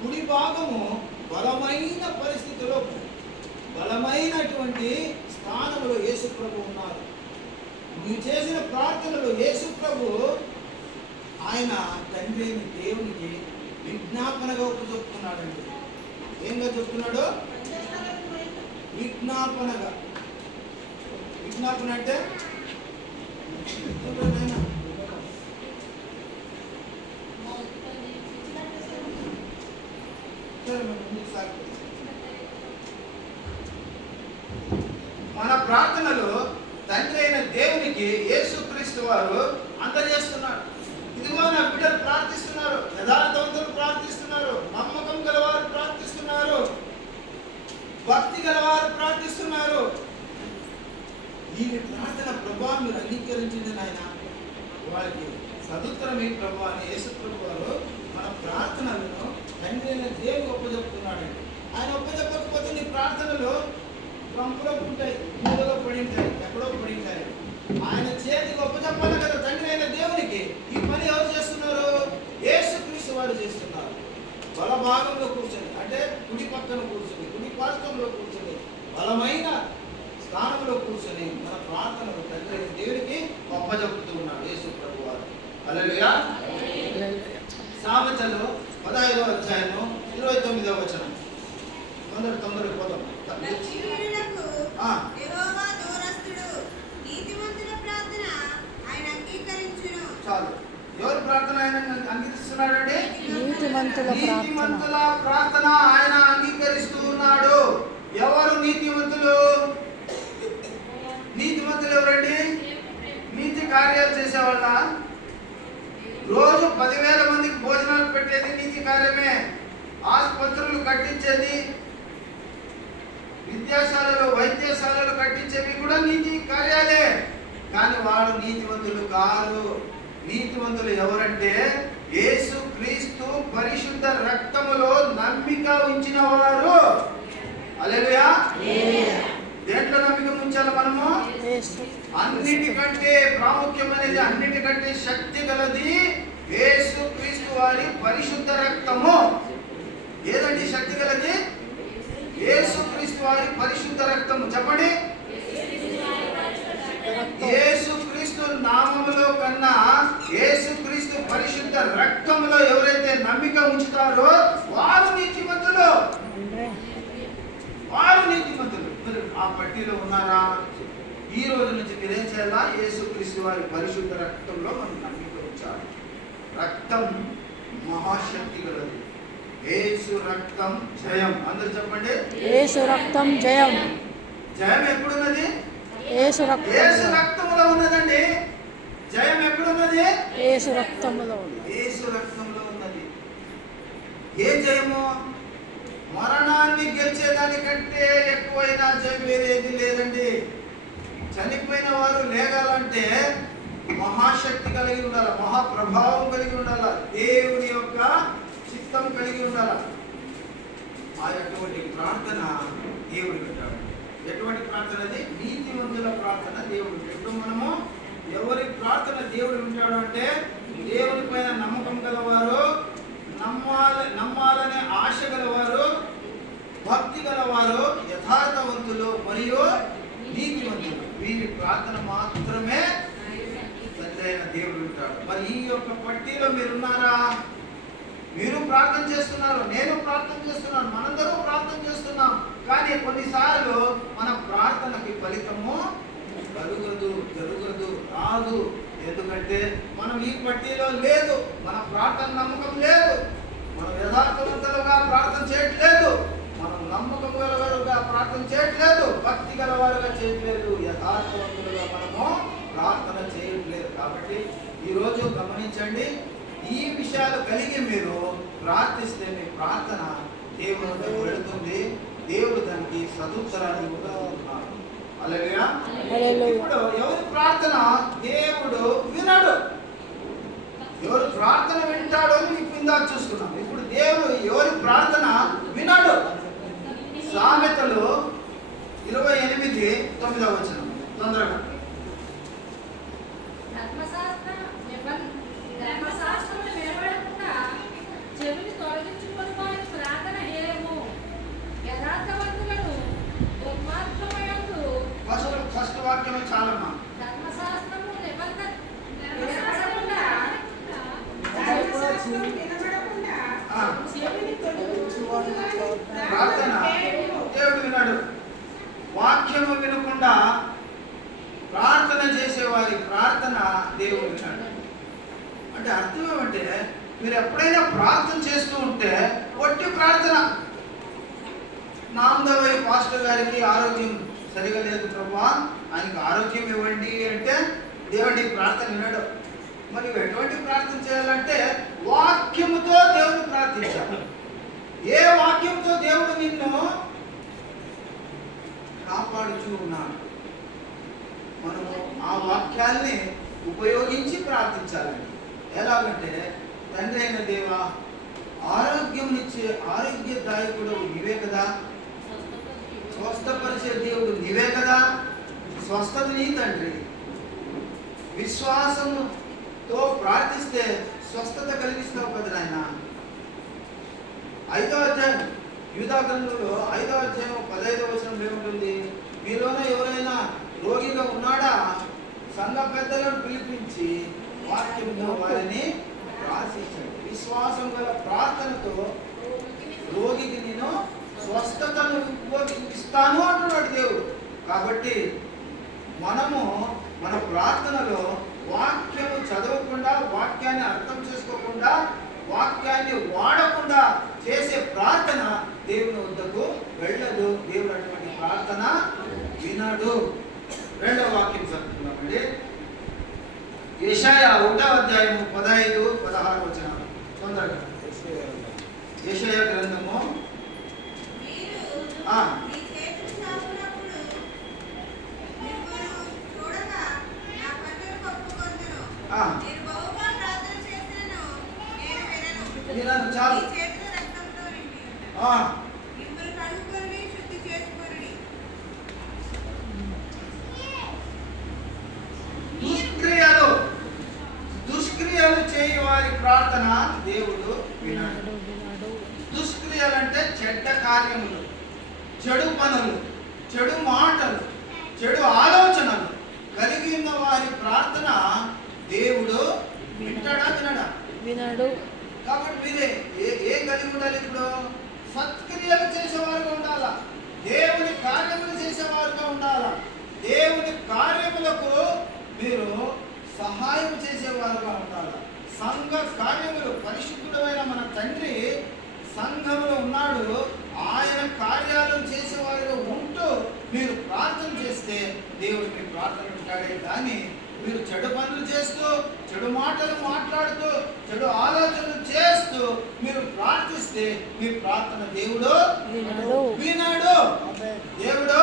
కుడి భాగము బలమైన పరిస్థితిలో, బలమైనటువంటి స్థానంలో యేసు ప్రభు ఉన్నారు. నువ్వు చేసిన ప్రార్థనలు యేసు ప్రభు ఆయన తండ్రి అయిన దేవునికి విజ్ఞాపనగా చెప్తున్నాడండి. ఏంగా చెప్తున్నాడు? విజ్ఞాపనగా. విజ్ఞాపన అంటే మన ప్రార్థనలు తండ్రి అయిన దేవునికి యేసుక్రీస్తు వారు అందజేస్తున్నారు. ఇదిగో నా బిడ్డలు ప్రార్థిస్తున్నారు, యథార్థవంతులు ప్రార్థిస్తున్నారు, నమ్మకం గలవారు ప్రార్థిస్తున్నారు, భక్తి గలవారు ప్రార్థిస్తున్నారు. ఈ ప్రార్థన ప్రభా మీరు అంగీకరించింది నాయన, వాళ్ళకి సదుత్తరం ఏంటి ప్రభా అని యేసు ప్రభు వారు మన ప్రార్థనలను తండ్రి అయిన దేవునికి ఒప్పజెప్తున్నాడండి. ఆయన ఒప్పజెప్పకపోతే నీ ప్రార్థనలు పంపులో ఉంటాయి, మూలలో పడి ఉంటాయి, ఎక్కడో పడి ఉంటాయి. ఆయన చేతికి ఒప్పజెప్పాలి కదా తండ్రి అయిన దేవునికి. ఈ పని ఎవరు చేస్తున్నారు? యేసుక్రీస్తు వారు చేస్తున్నారు. బలభాగంలో కూర్చొని, అంటే కుడి పక్కన కూర్చొని, కుడి పార్శ్వంలో కూర్చొని, బలమైన స్థానంలో కూర్చొని మన ప్రార్థనలు తండ్రి దేవునికి అప్పజెపుతూ ఉన్నాడు యేసు ప్రభువారు. హల్లెలూయా. సామెతలు 15వ అధ్యాయము 29వ వచనం. తొందరగా పోదాం. చాలు. ఎవరు ప్రార్థన ఆయన అంగీకరిస్తున్నాడండి? నీతిమంతుల ప్రార్థన ఆయన అంగీకరిస్తూ ఉన్నాడు. ఎవరు నీతిమంతులు? నీతిమంతులు ఎవరండి? నీతి కార్యాలు చేసేవాళ్ళ? రోజు 10,000 మందికి భోజనాలు పెట్టేది నీతి కార్యమే. ఆసుపత్రులు కట్టించేది, విద్యాశాలలు వైద్యశాలలు కట్టించేవి కూడా నీతి కార్యాలే. కానీ వాడు నీతివంతులు కాదు. నీతివంతులు ఎవరంటే యేసు క్రీస్తు పరిశుద్ధ రక్తములో నమ్మిక ఉంచిన వారు. హల్లెలూయా. దేంట్లో నమ్మిక ఉంచాలి మనము? అన్నిటికంటే ప్రాముఖ్యమైనది, అన్నిటికంటే శక్తి గలది యేసు క్రీస్తు వారి పరిశుద్ధ రక్తము. ఏదండి శక్తి గలది? యేసు క్రీస్తు వారి పరిశుద్ధ రక్తము. చెప్పండి. యేసు క్రీస్తు నామములో కన్నా యేసు క్రీస్తు పరిశుద్ధ రక్తములో ఎవరైతే నమ్మిక ఉంచుతారో వారు నీతిమంతులు. వారు నీతిమంతులు. మీరు ఆ పట్టిలో ఉన్నారా? ఈ రోజు నుంచి మీరేం చేయాలా? యేసు క్రీస్తు వారి పరిశుద్ధ రక్తంలో మనం నమ్మిక ఉంచాలి. రక్తం మహాశక్తి గలది. యేసు రక్తం జయం. అందరూ చెప్పండి. యేసు రక్తం జయం. జయం ఎప్పుడున్నది? యేసు రక్తంలో ఉన్నదండి. జయం ఎప్పుడున్నది? యేసు రక్తంలో ఉన్నది. యేసు రక్తంలో ఉన్నది. ఏ జయము? మరణాన్ని గెలిచేదానికంటే ఎక్కువైన జయం వేరేది లేదండి. చనిపోయిన వారు లేగాలంటే మహాశక్తి కలిగి ఉండాలి, మహాప్రభావం కలిగి ఉండాలి, దేవుని యొక్క చిత్తం కలిగి ఉండాలి. ఆ యొక్క ప్రార్థన దేవుడు పెట్టాడు. ఎటువంటి ప్రార్థన? అది నీతివంతుల ప్రార్థన దేవుడు. ఎప్పుడు మనము ఎవరి ప్రార్థన దేవుడు వింటాడు అంటే దేవుని పైన నమ్మకం గలవారు, నమ్మాలనే ఆశ గలవారు, భక్తి గలవారు, యథార్థవంతులు మరియు నీతివంతులు. వీరి ప్రార్థన మాత్రమే తండ్రైన దేవుడు వింటాడు. మరి ఈ యొక్క పట్టీలో మీరున్నారా? మీరు ప్రార్థన చేస్తున్నారు, నేను ప్రార్థన చేస్తున్నాను, మనందరూ ప్రార్థన చేస్తున్నాం. కానీ కొన్నిసార్లు మన ప్రార్థనకి ఫలితము జరగదు, రాదు. ఎందుకంటే మనం ఈ పట్టీలో లేదు, మన ప్రార్థన నమ్మకం లేదు, మనం యథార్థవంతులుగా ప్రార్థన చేయట్లేదు, మనం నమ్మకం గలవారుగా ప్రార్థన చేయట్లేదు, భక్తి గలవారుగా చేయట్లేదు, యథార్థవంతులుగా మనము ప్రార్థన చేయట్లేదు. కాబట్టి ఈరోజు గమనించండి, ఈ విషయాలు కలిగి మీరు ప్రార్థిస్తే మీ ప్రార్థన దేవుడికి వెళుతుంది, దేవుడు దానికి సదుత్తరాన్ని ఇవ్వగలుగుతున్నారు. హల్లెలూయా. ఇప్పుడు ఎవరి ప్రార్థన దేవుడు వినడు, ఎవరు ప్రార్థన వింటాడో మీకు ఇందాక చూసుకున్నాం. ఇప్పుడు దేవుడు ఎవరి ప్రార్థన వినడు. సామెతలు 28:9 వచనం. తొందరగా. ఫస్ట్ వాక్యమే చాలమ్మా. ప్రార్థన దేవుడు విన్నాడు. వాక్యము వినకుండా ప్రార్థన చేసేవారి ప్రార్థన దేవుడు విన్నాడు. అంటే అర్థం ఏమంటే, మీరు ఎప్పుడైనా ప్రార్థన చేస్తూ ఉంటే ఒట్టి ప్రార్థన, నామదేవయ్య పాస్టర్ గారికి ఆరోగ్యం సరిగా లేదు ప్రభువా, ఆయనకు ఆరోగ్యం ఇవ్వండి అంటే దేవుడి ప్రార్థన వినడు. మరి ఎటువంటి ప్రార్థన చేయాలంటే వాక్యముతో దేవుడు ప్రార్థించాలి. ఏ వాక్యంతో దేవుడు నిన్ను కాపాడుచూ ఉన్నాడు, మనము ఆ వాక్యాల్ని ఉపయోగించి ప్రార్థించాలండి. ఎలాగంటే, తండ్రి అయిన దేవా, ఆరోగ్యం ఇచ్చే ఆరోగ్యదాయకుడు నీవే కదా, స్వస్థపరిచే దేవుడు నీవే కదా, స్వస్థత నీ తండ్రి. విశ్వాసంతో ప్రార్థిస్తే స్వస్థత కలిగిస్తావు కదా నాయన. 5వ అధ్యాయం యూదా గ్రంథంలో 5వ అధ్యాయం 15వ వచనం ఏముంటుంది? మీలోనే ఎవరైనా రోగిగా ఉన్నాడా సంఘ పెద్దలను పిలిపించి వాక్యంలో వారిని ప్రార్థించండి. విశ్వాసం గల ప్రార్థనతో రోగికి నేను స్వస్థతను ఇస్తాను అంటున్నాడు దేవుడు. కాబట్టి మనము మన ప్రార్థనలో వాక్యము చదవకుండా, వాక్యాన్ని అర్థం చేసుకోకుండా, వాక్యాన్ని వాడకుండా చేసే ప్రార్థన దేవుని వద్దకు వెళ్ళదు. దేవుడు అటువంటి ప్రార్థన వినడు. రెండవ వాక్యం చదువుతున్నామండి. యెషయా 1వ అధ్యాయం 15, 16 వచనాలు తొందరగా. యెషయా గ్రంథము చాలు. దుష్క్రియలు చేయి వారి ప్రార్థన దేవుడు వినడు. దుష్క్రియలు అంటే చెడ్డ కార్యములు, చెడు పనులు, చెడు మాటలు, చెడు ఆలోచనలు కలిగి ఉన్న వారి ప్రార్థన దేవుడు వింటాడా? వినడా? వినడు. కాబట్టి మీరే ఏం కలిగి ఉండాలి? ఇప్పుడు సత్క్రియలు చేసేవారుగా ఉండాలా, దేవుని కార్యములు చేసేవారుగా ఉండాలా, దేవుని కార్యములకు మీరు సహాయం చేసేవారుగా ఉండాలా. సంఘ కార్యములు, పరిశుద్ధుడమైన మన తండ్రి సంఘంలో ఉన్నాడు. ఆయన కార్యాలను చేసేవారుగా ఉంటూ మీరు ప్రార్థన చేస్తే దేవుడు మీ ప్రార్థన ఉంటాడే. కానీ మీరు చెడు పనులు చేస్తూ, చెడు మాటలు మాట్లాడుతూ, చెడు ఆలోచనలు చేస్తూ మీరు ప్రార్థిస్తే మీ ప్రార్థన దేవుడు వినడు. దేవుడు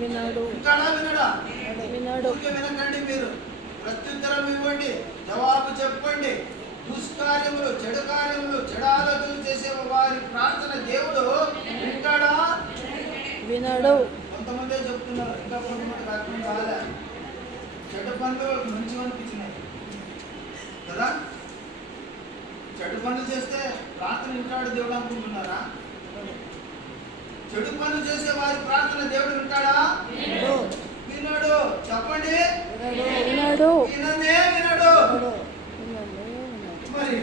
వినడు. వినడా? వినడు. వినకండి. మీరు ప్రత్యుత్తరం ఇవ్వండి, జవాబు చెప్పండి. దుష్కార్యములు, చెడు కార్యములు, చెడు ఆలోచనలు చేసే వారి ప్రార్థన దేవుడు వింటాడా? వినడు. కొంతమందే చెప్తున్నారు, ఇంకా కొంతమంది అర్థం కాలే. చెడు పనులు మంచిగా అనిపించినాయి కదా. చెడు పనులు చేస్తే ప్రార్థన వింటాడు దేవుడు అనుకుంటున్నారా? చెడు పనులు చేసే వారి ప్రార్థన దేవుడు వింటాడా? వినడు. చెప్పండి. వినడు. విననే వినడు. మరి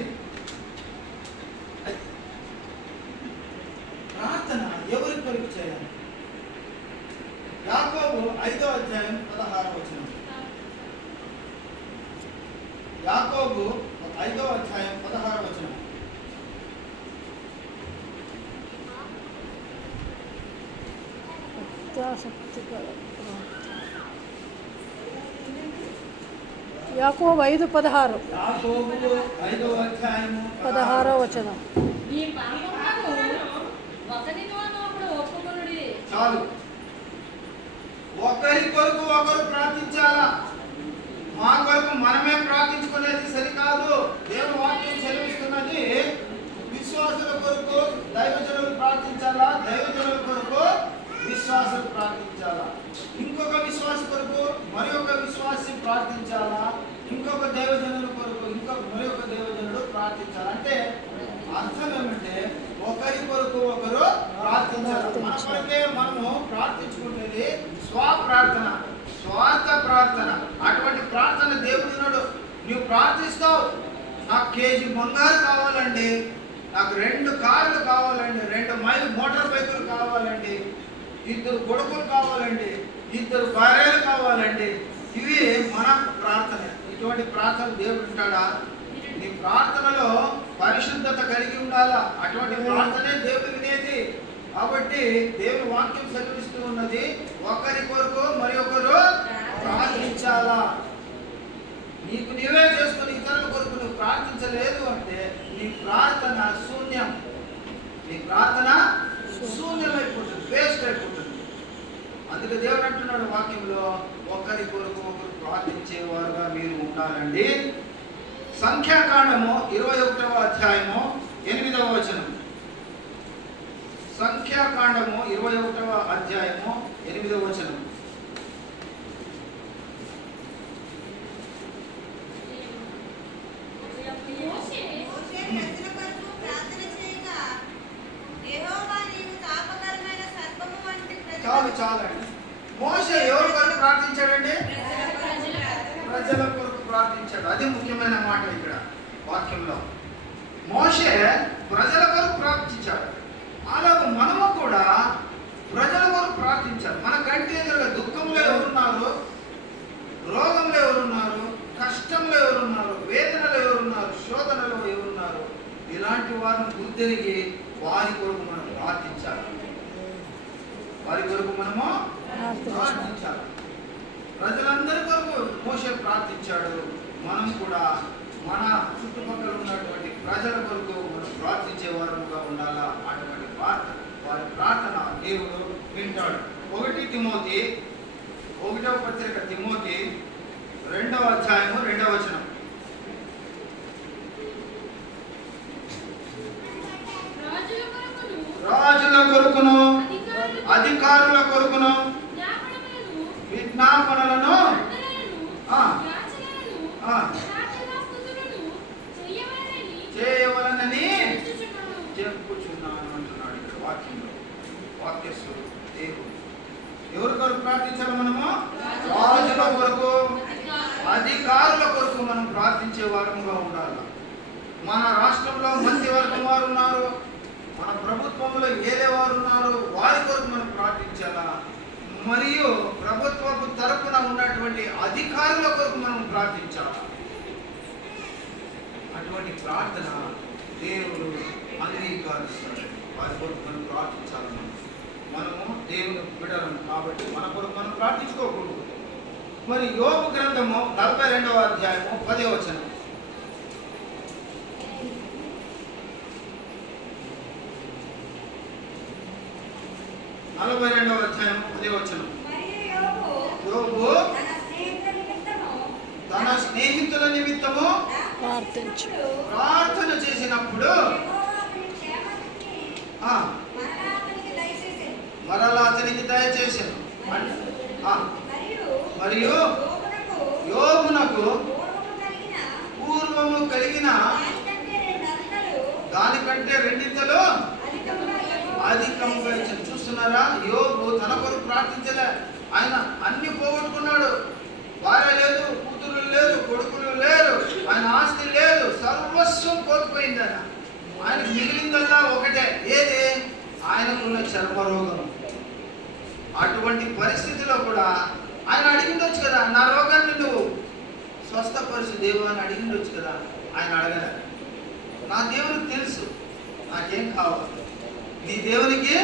ప్రార్థన ఎవరి కొరకు చేయాలి? యాకోబు 5వ అధ్యాయం 16వ వచనం. యాకోబు 5వ అధ్యాయం 16వ వచనం. యాకోబు 5:16. యాకోబు 5వ అధ్యాయము 16వ వచనం. చాలు. ఒకరి కొరకు ఒకరు ప్రార్థించాలా. మా కొరకు మనమే ప్రార్థించుకునేది సరికాదు. దేవుని వాక్యం సెలవిస్తున్నది విశ్వాసుల కొరకు దైవజనులు ప్రార్థించాలా, దైవజనుల కొరకు విశ్వాసులు ప్రార్థించాలా, ఇంకొక విశ్వాస కొరకు మరి ఒక విశ్వాసి ప్రార్థించాలా, ఇంకొక దైవజనుల కొరకు మరి ఒక దైవజనుడు ప్రార్థించాలా. అంటే అర్థం ఏమంటే ఒకరి కొరకు ఒకరు ప్రార్థించాలి. మన కొరకే మనము ప్రార్థించుకునేది స్వప్రార్థన, స్వార్థ ప్రార్థన. అటువంటి ప్రార్థన దేవుడు. నువ్వు ప్రార్థిస్తావు, నాకు కేజీ బంగారు కావాలండి, నాకు 2 కార్లు కావాలండి, 2 మైలు మోటార్ బైకులు కావాలండి, 2 కొడుకులు కావాలండి, 2 భార్యలు కావాలండి. ఇవి మన ప్రార్థన. ఇటువంటి ప్రార్థన దేవుడు ఉంటాడా? నీ ప్రార్థనలో పరిశుద్ధత కలిగి ఉండాలా. అటువంటి ప్రార్థనే దేవుడు వినేది. కాబట్టి దేవుని వాక్యం సెలవిస్తూ ఉన్నది ఒకరి కొరకు మరి ఒకరు ప్రార్థించాలా. నీకు నీవే చేసుకుని ఇతరుల కొరకు నువ్వు ప్రార్థించలేదు అంటే నీ ప్రార్థన శూన్యం. నీ ప్రార్థన శూన్యమైపోతుంది, వేస్ట్ అయిపోతుంది. అందుకే దేవుడు అంటున్నాడు వాక్యంలో ఒకరి కొరకు ఒకరు ప్రార్థించేవారుగా మీరు ఉండాలండి. సంఖ్యాకాండము 21వ అధ్యాయము 8వ వచనం. సంఖ్యాకాండము 21వ అధ్యాయము 8వ వచనం. చాలండి. మోషే ఎవరి కొరకు ప్రార్థించాడండి? ప్రజల కొరకు ప్రార్థించాడు. అది ముఖ్యమైన మాట ఇక్కడ వాక్యంలో. మోషే ప్రజల కొరకు ప్రార్థించాడు. అలాగే మనము కూడా ప్రజల కొరకు ప్రార్థించాలి. మన కంటి ఎదురుగా దుఃఖంలో ఎవరున్నారు, రోగంలో ఎవరున్నారు, కష్టంలో ఎవరున్నారు, వేదనలో ఎవరున్నారు, శోధనలో ఎవరున్నారు, ఇలాంటి వారిని గుర్తిరిగి వారి కొరకు మనం ప్రార్థించాలి. వారి కొరకు మనము ప్రార్థించాలి. ప్రజలందరి కొరకు మోషే ప్రార్థించాడు. మనం కూడా మన చుట్టుపక్కల ఉన్నటువంటి ప్రజల కొరకు మనం ప్రార్థించే వారుగా ఉండాలా. అటువంటి వారి ప్రార్థన దేవుడు వింటాడు. 1 తిమోతి 1వ పత్రిక తిమోతి 2వ అధ్యాయము 2వ వచనం. రాజుల కొరకును అధికారుల కొరకును విజ్ఞాపనలను చేయవలనని చెప్పుచున్నాను అంటున్నాడు ఇక్కడ వాక్యంలో. వాక్యస్సు దేవుడు. ఎవరి కొరకు ప్రార్థించాలి మనము? రాజుల కొరకు అధికారుల కొరకు మనం ప్రార్థించే వారముగా ఉండాలి. మన రాష్ట్రంలో మంత్రివర్గం వారు ఉన్నారు, మన ప్రభుత్వంలో ఏదే వారు ఉన్నారు, వారి కొరకు మనం ప్రార్థించాలా. మరియు ప్రభుత్వపు తరపున ఉన్నటువంటి అధికారుల కొరకు మనం ప్రార్థించాలి. అటువంటి ప్రార్థన దేవుడు అంగీకరిస్తాడు. వారి కొరకు మనం ప్రార్థించాలి. మనము దేవుని బిడ్డలము కాబట్టి మన కొరకు మనం ప్రార్థించుకోకూడదు. మరి యోబు గ్రంథము 42వ అధ్యాయము 10వ వచనం. 42వ అధ్యాయం 10వ వచనం. యోబు తన స్నేహితుల నిమిత్తము ప్రార్థన చేసినప్పుడు మరలా అతనికి దయచేసాను. మరియు యోబునకు పూర్వము కలిగిన దానికంటే రెండింతలు అధికంగా ఇచ్చాను. చూస్తున్నారా, యోబు తన కొరకు ప్రార్థించలే. ఆయన అన్ని పోగొట్టుకున్నాడు. భార్య లేదు, కూతురు లేదు, కొడుకులు లేరు, ఆయన ఆస్తి లేదు, సర్వస్వం కోల్పోయింది. ఆయనకు మిగిలిందల్లా ఒకటే, ఏది? ఆయనకున్న చర్మరోగం. అటువంటి పరిస్థితిలో కూడా ఆయన అడిగిండొచ్చు కదా, నా రోగాన్ని నువ్వు స్వస్థపరిచి దేవు అని అడిగిండొచ్చు కదా. ఆయన అడగలే. నా దేవునికి తెలుసు నాకేం కావాలి. నీ దేవునికి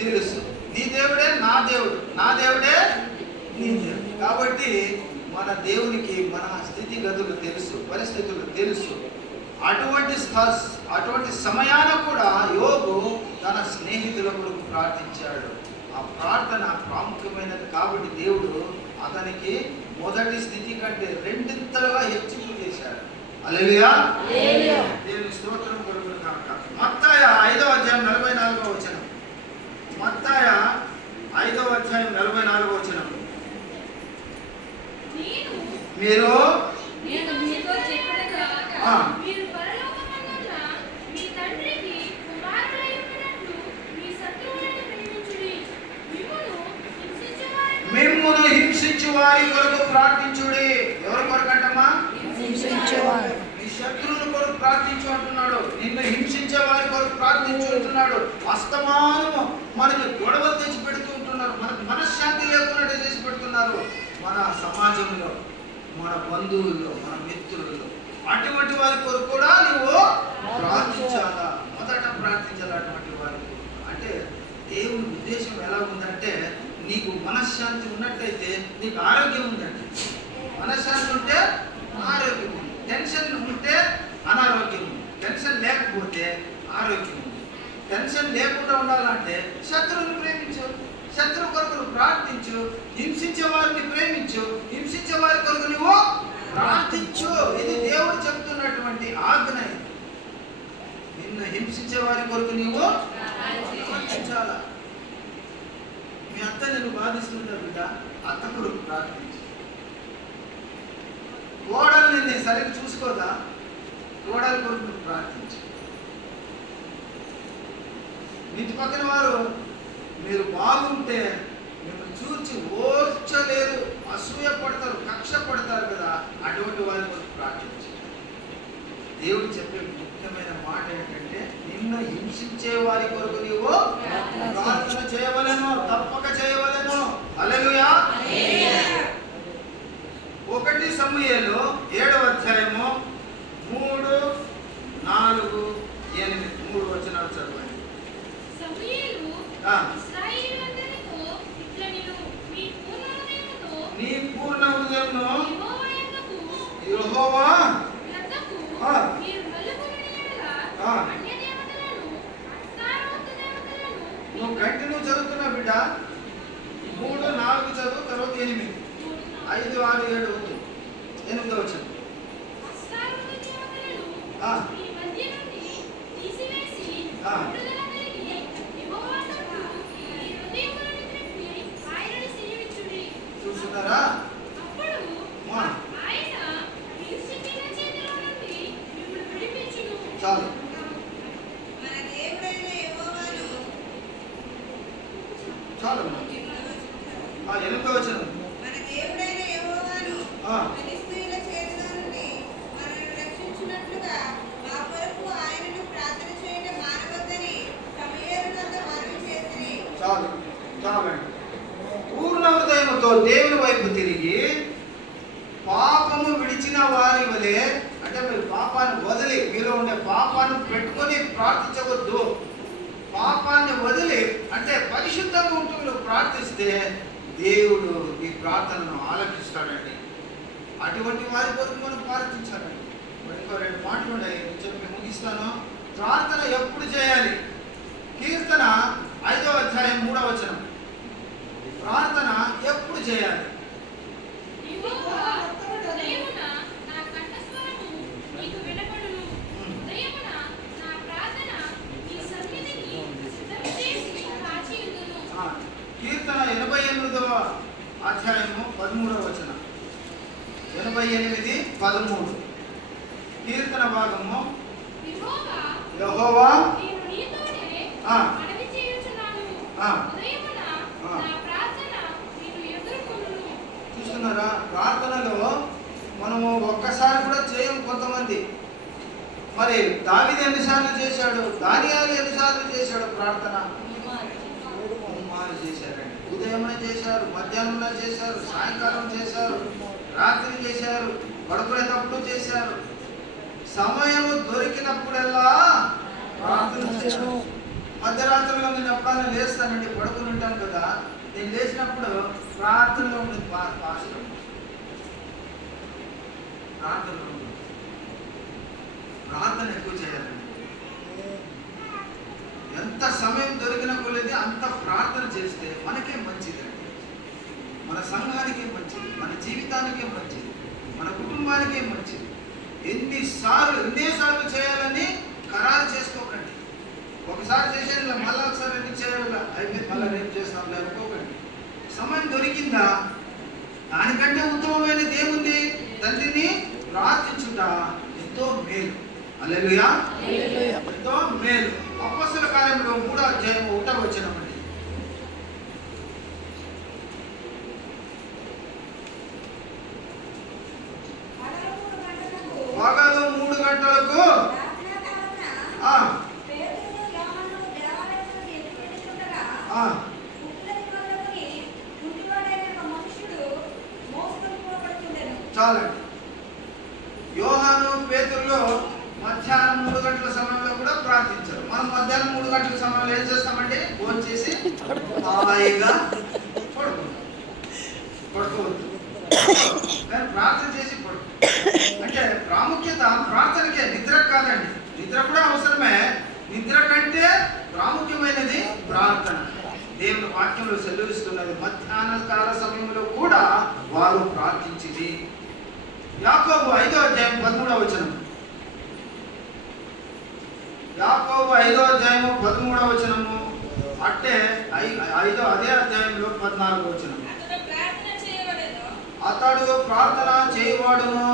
తెలుసు. నీ దేవుడే నా దేవుడు, నా దేవుడే నీ దేవుడు. కాబట్టి మన దేవునికి మన స్థితిగతులు తెలుసు, పరిస్థితులు తెలుసు. అటువంటి సమయాన కూడా యోబు తన స్నేహితుల కొరకు ప్రార్థించాడు. ఆ ప్రార్థన ప్రాముఖ్యమైనది కాబట్టి దేవుడు అతనికి మొదటి స్థితి కంటే రెండింతలుగా హెచ్చింపు చేశాడు. హల్లెలూయా. దేవుని స్తోత్రం కలుగును గాక. మత్తయి 5వ అధ్యాయం 44వ వచనం. మత్తయి 5వ అధ్యాయం 44వ వచనం. మీరు మిమ్మును హింసించు వారి కొరకు ప్రార్థించుడి. ఎవరి కొరకు అంటమ్మా? హింసించేవారు. నీ శత్రువుల కొరకు ప్రార్థించు అంటున్నాడు. నిన్ను హింసించే వారి కొరకు ప్రార్థించు అంటున్నాడు. అస్తమానము మనకి గొడవలు తెచ్చి పెడుతూ ఉంటున్నారు. మనకు మనశ్శాంతి లేకుండా చేసి పెడుతున్నారు. మన సమాజంలో, మన బంధువుల్లో, మన మిత్రుల్లో. అటువంటి వారి కొరకు కూడా నువ్వు ప్రార్థించాలా. మొదట ప్రార్థించాలి అటువంటి వారి కొరకు. అంటే దేవుని ఉద్దేశం ఎలా ఉందంటే, నీకు మనశ్శాంతి ఉన్నట్టయితే నీకు ఆరోగ్యం ఉందండి. మనశ్శాంతి ఉంటే ఆరోగ్యం ఉంది. టెన్షన్ ఉంటే అనారోగ్యం ఉంది. టెన్షన్ లేకపోతే ఆరోగ్యం ఉంది. టెన్షన్ లేకుండా ఉండాలంటే శత్రువుని ప్రేమించు, శత్రువు కొరకు ప్రార్థించు, హింసించే వారిని ప్రేమించు, హింసించే వారి కొరకు నువ్వు ప్రార్థించు. ఇది దేవుడు చెప్తున్నటువంటి ఆజ్ఞ. నిన్ను హింసించే వారి కొరకు నువ్వు ప్రార్థించాలా. మీ అత్త నేను బాధిస్తుంటారు బిడ్డ, అత్త కొరకు ప్రార్థించు. కోడలు నిన్ను సరిగ్గా చూసుకోదా, కోడల కొరకు ప్రార్థించు. ఇంటి పక్కన వారు మీరు బాగుంటే మిమ్మల్ని చూచి ఓర్చలేరు, అసూయ పడతారు, కక్ష పడతారు కదా, అటువంటి వారి కొరకు ప్రార్థించండి. దేవుడు చెప్పే ముఖ్యమైన మాట ఏంటంటే నిన్ను హింసించే వారి కొరకు నీవు ప్రార్థన చేయవలెను, తప్పక చేయవలెను. హల్లెలూయా. 1 సమూయేలు 7వ అధ్యాయము 3, 4, 8 3 వచనాలు చదవండి. సమూయేలు ఇశ్రాయేలులందరితో ఇట్లనిను, నీ పూర్ణ హృదయముతో యెహోవా యొద్దకు మీరు మళ్ళుకొనిన యెడల అన్య దేవతలను, అస్తారోతు దేవతలను. నువ్వు కంటిన్యూ చదువుతున్నా బిడ్డ. 3, 4 చదువు, తర్వాత 8, 5, 6, 7 వద్దు. 8వ వచనం. అస్తారోతు దేవతలను మీ మధ్య నుండి తీసివేసి విడుదల కలిగి యెహోవా తట్టు మీ హృదయములను త్రిప్పి ఆయనను సేవించుడి. చూస్తున్నారా? అప్పుడు ఆయన ఫిలిష్తీయుల చేతిలో నుండి మిమ్మల్ని విడిపించును. చాలు. మన దేవుడైన యెహోవాను చాలు. 8వ వచనం. మన దేవుడైన యెహోవాను ఫిలిష్తీయుల చేతిలో నుండి మనల్ని రక్షించున్నట్లుగా మా కొరకు ఆయనను ప్రార్థన చేయడం మానవద్దని సమూయేలు వద్ద మనవి చేసిరి. చాలు. చాలండి. పూర్ణ హృదయముతో దేవుని వైపు తిరిగి పాపము విడిచిన వారి వలె, అంటే మీరు పాపాన్ని వదిలి, మీలో ఉండే పాపాన్ని పెట్టుకొని ప్రార్థించవద్దు. పాపాన్ని వదిలి అంటే పరిశుద్ధంగా ఉంటూ మీరు ప్రార్థిస్తే దేవుడు ఈ ప్రార్థనను ఆలకిస్తాడండి. అటువంటి వారి కొరకు మనం ప్రార్థించాలండి. ఇంకో 2 మాటలు ఉన్నాయి, చెప్పి ముగిస్తాను. ప్రార్థన ఎప్పుడు చేయాలి? కీర్తన 5వ అధ్యాయం 3వ వచనం. ప్రార్థన ఎప్పుడు చేయాలి? యెహోవా ఉదయమున నా కంఠస్వరము నీకు వినపడును. ఉదయమున నా ప్రార్థన నీ సన్నిధిని సిద్ధం చేసి కాచియుందును. కీర్తన 88వ అధ్యాయము 13వ వచనం. 88, 13 కీర్తన భాగము. యెహోవా నేను నీతోనే మనవి చేయుచున్నాను. ఉదయమున నా ప్రార్థన నీవు ఎదుర్కొనును. చూస్తున్నారా? ప్రార్థనలో మనము ఒక్కసారి కూడా చేయం కొంతమంది. మరి దావీదు ఎన్నిసార్లు చేశాడు? దానియేలు ఎన్నిసార్లు చేశాడు ప్రార్థన? 3 మార్లు చేశారండి. ఉదయమున చేశారు, మధ్యాహ్నంలో చేశారు, సాయంకాలం చేశారు, రాత్రి చేశారు, పడుకునేటప్పుడు చేశారు. సమయము దొరికినప్పుడల్లా ప్రార్థన చేశారు. మధ్యరాత్రిలో నేను ఎప్పుడైనా లేస్తానండి, పడుకుని ఉంటాను కదా, నేను లేచినప్పుడు ప్రార్థనలో ఉంది. పాస్టర్ ప్రార్థనలో ఉంది. ప్రార్థన ఎక్కువ చేయాలండి. ఎంత సమయం దొరికిన కొలది అంత ప్రార్థన చేస్తే మనకే మంచిదండి. మన సంఘానికే మంచిది, మన జీవితానికే మంచిది, మన కుటుంబానికే మంచిది. ఎన్నిసార్లు చేయాలని ఖరారు చేసుకోకండి. ఒకసారి చేసేది మళ్ళీ ఒకసారి ఎందుకు చేయాలి, అయితే మళ్ళీ రేపు చేస్తాం అనుకోకండి. సమయం దొరికిందా? దానికంటే ఉత్తమమైనది ఏముంది? తండ్రిని ప్రార్థించుట ఎంతో మేలు. హల్లెలూయా. ఎంతో మేలు. అపొస్తలుల కార్యములు 3వ అధ్యాయం 1వ వచనం అండి. పగలు 3 గంటలకు చాలండి. యోహాను, పేతురులో మధ్యాహ్నం 3 గంటల సమయంలో కూడా ప్రార్థించారు. మనం మధ్యాహ్నం 3 గంటల సమయంలో ఏం చేస్తామంటే భోజనం చేసి హాయిగా పడుకోవద్దు. ప్రార్థన చేసి పడుకో. అంటే ప్రాముఖ్యత ప్రార్థనకే, నిద్ర కాదండి. నిద్ర కూడా అవసరమే. నిద్ర కంటే ప్రాముఖ్యమైనది ప్రార్థన. దేవుని వాక్యంలో సెలవిస్తున్నది. మధ్యాహ్న కాల సమయంలో కూడా వారు ప్రార్థించింది. యాకోబు 5వ అధ్యాయం 13వ వచనం. యాకోబు 5వ అధ్యాయము 13వ వచనము. అంటే అదే అధ్యాయంలో 14వ వచనం. అతడు ప్రార్థన చేయవాడును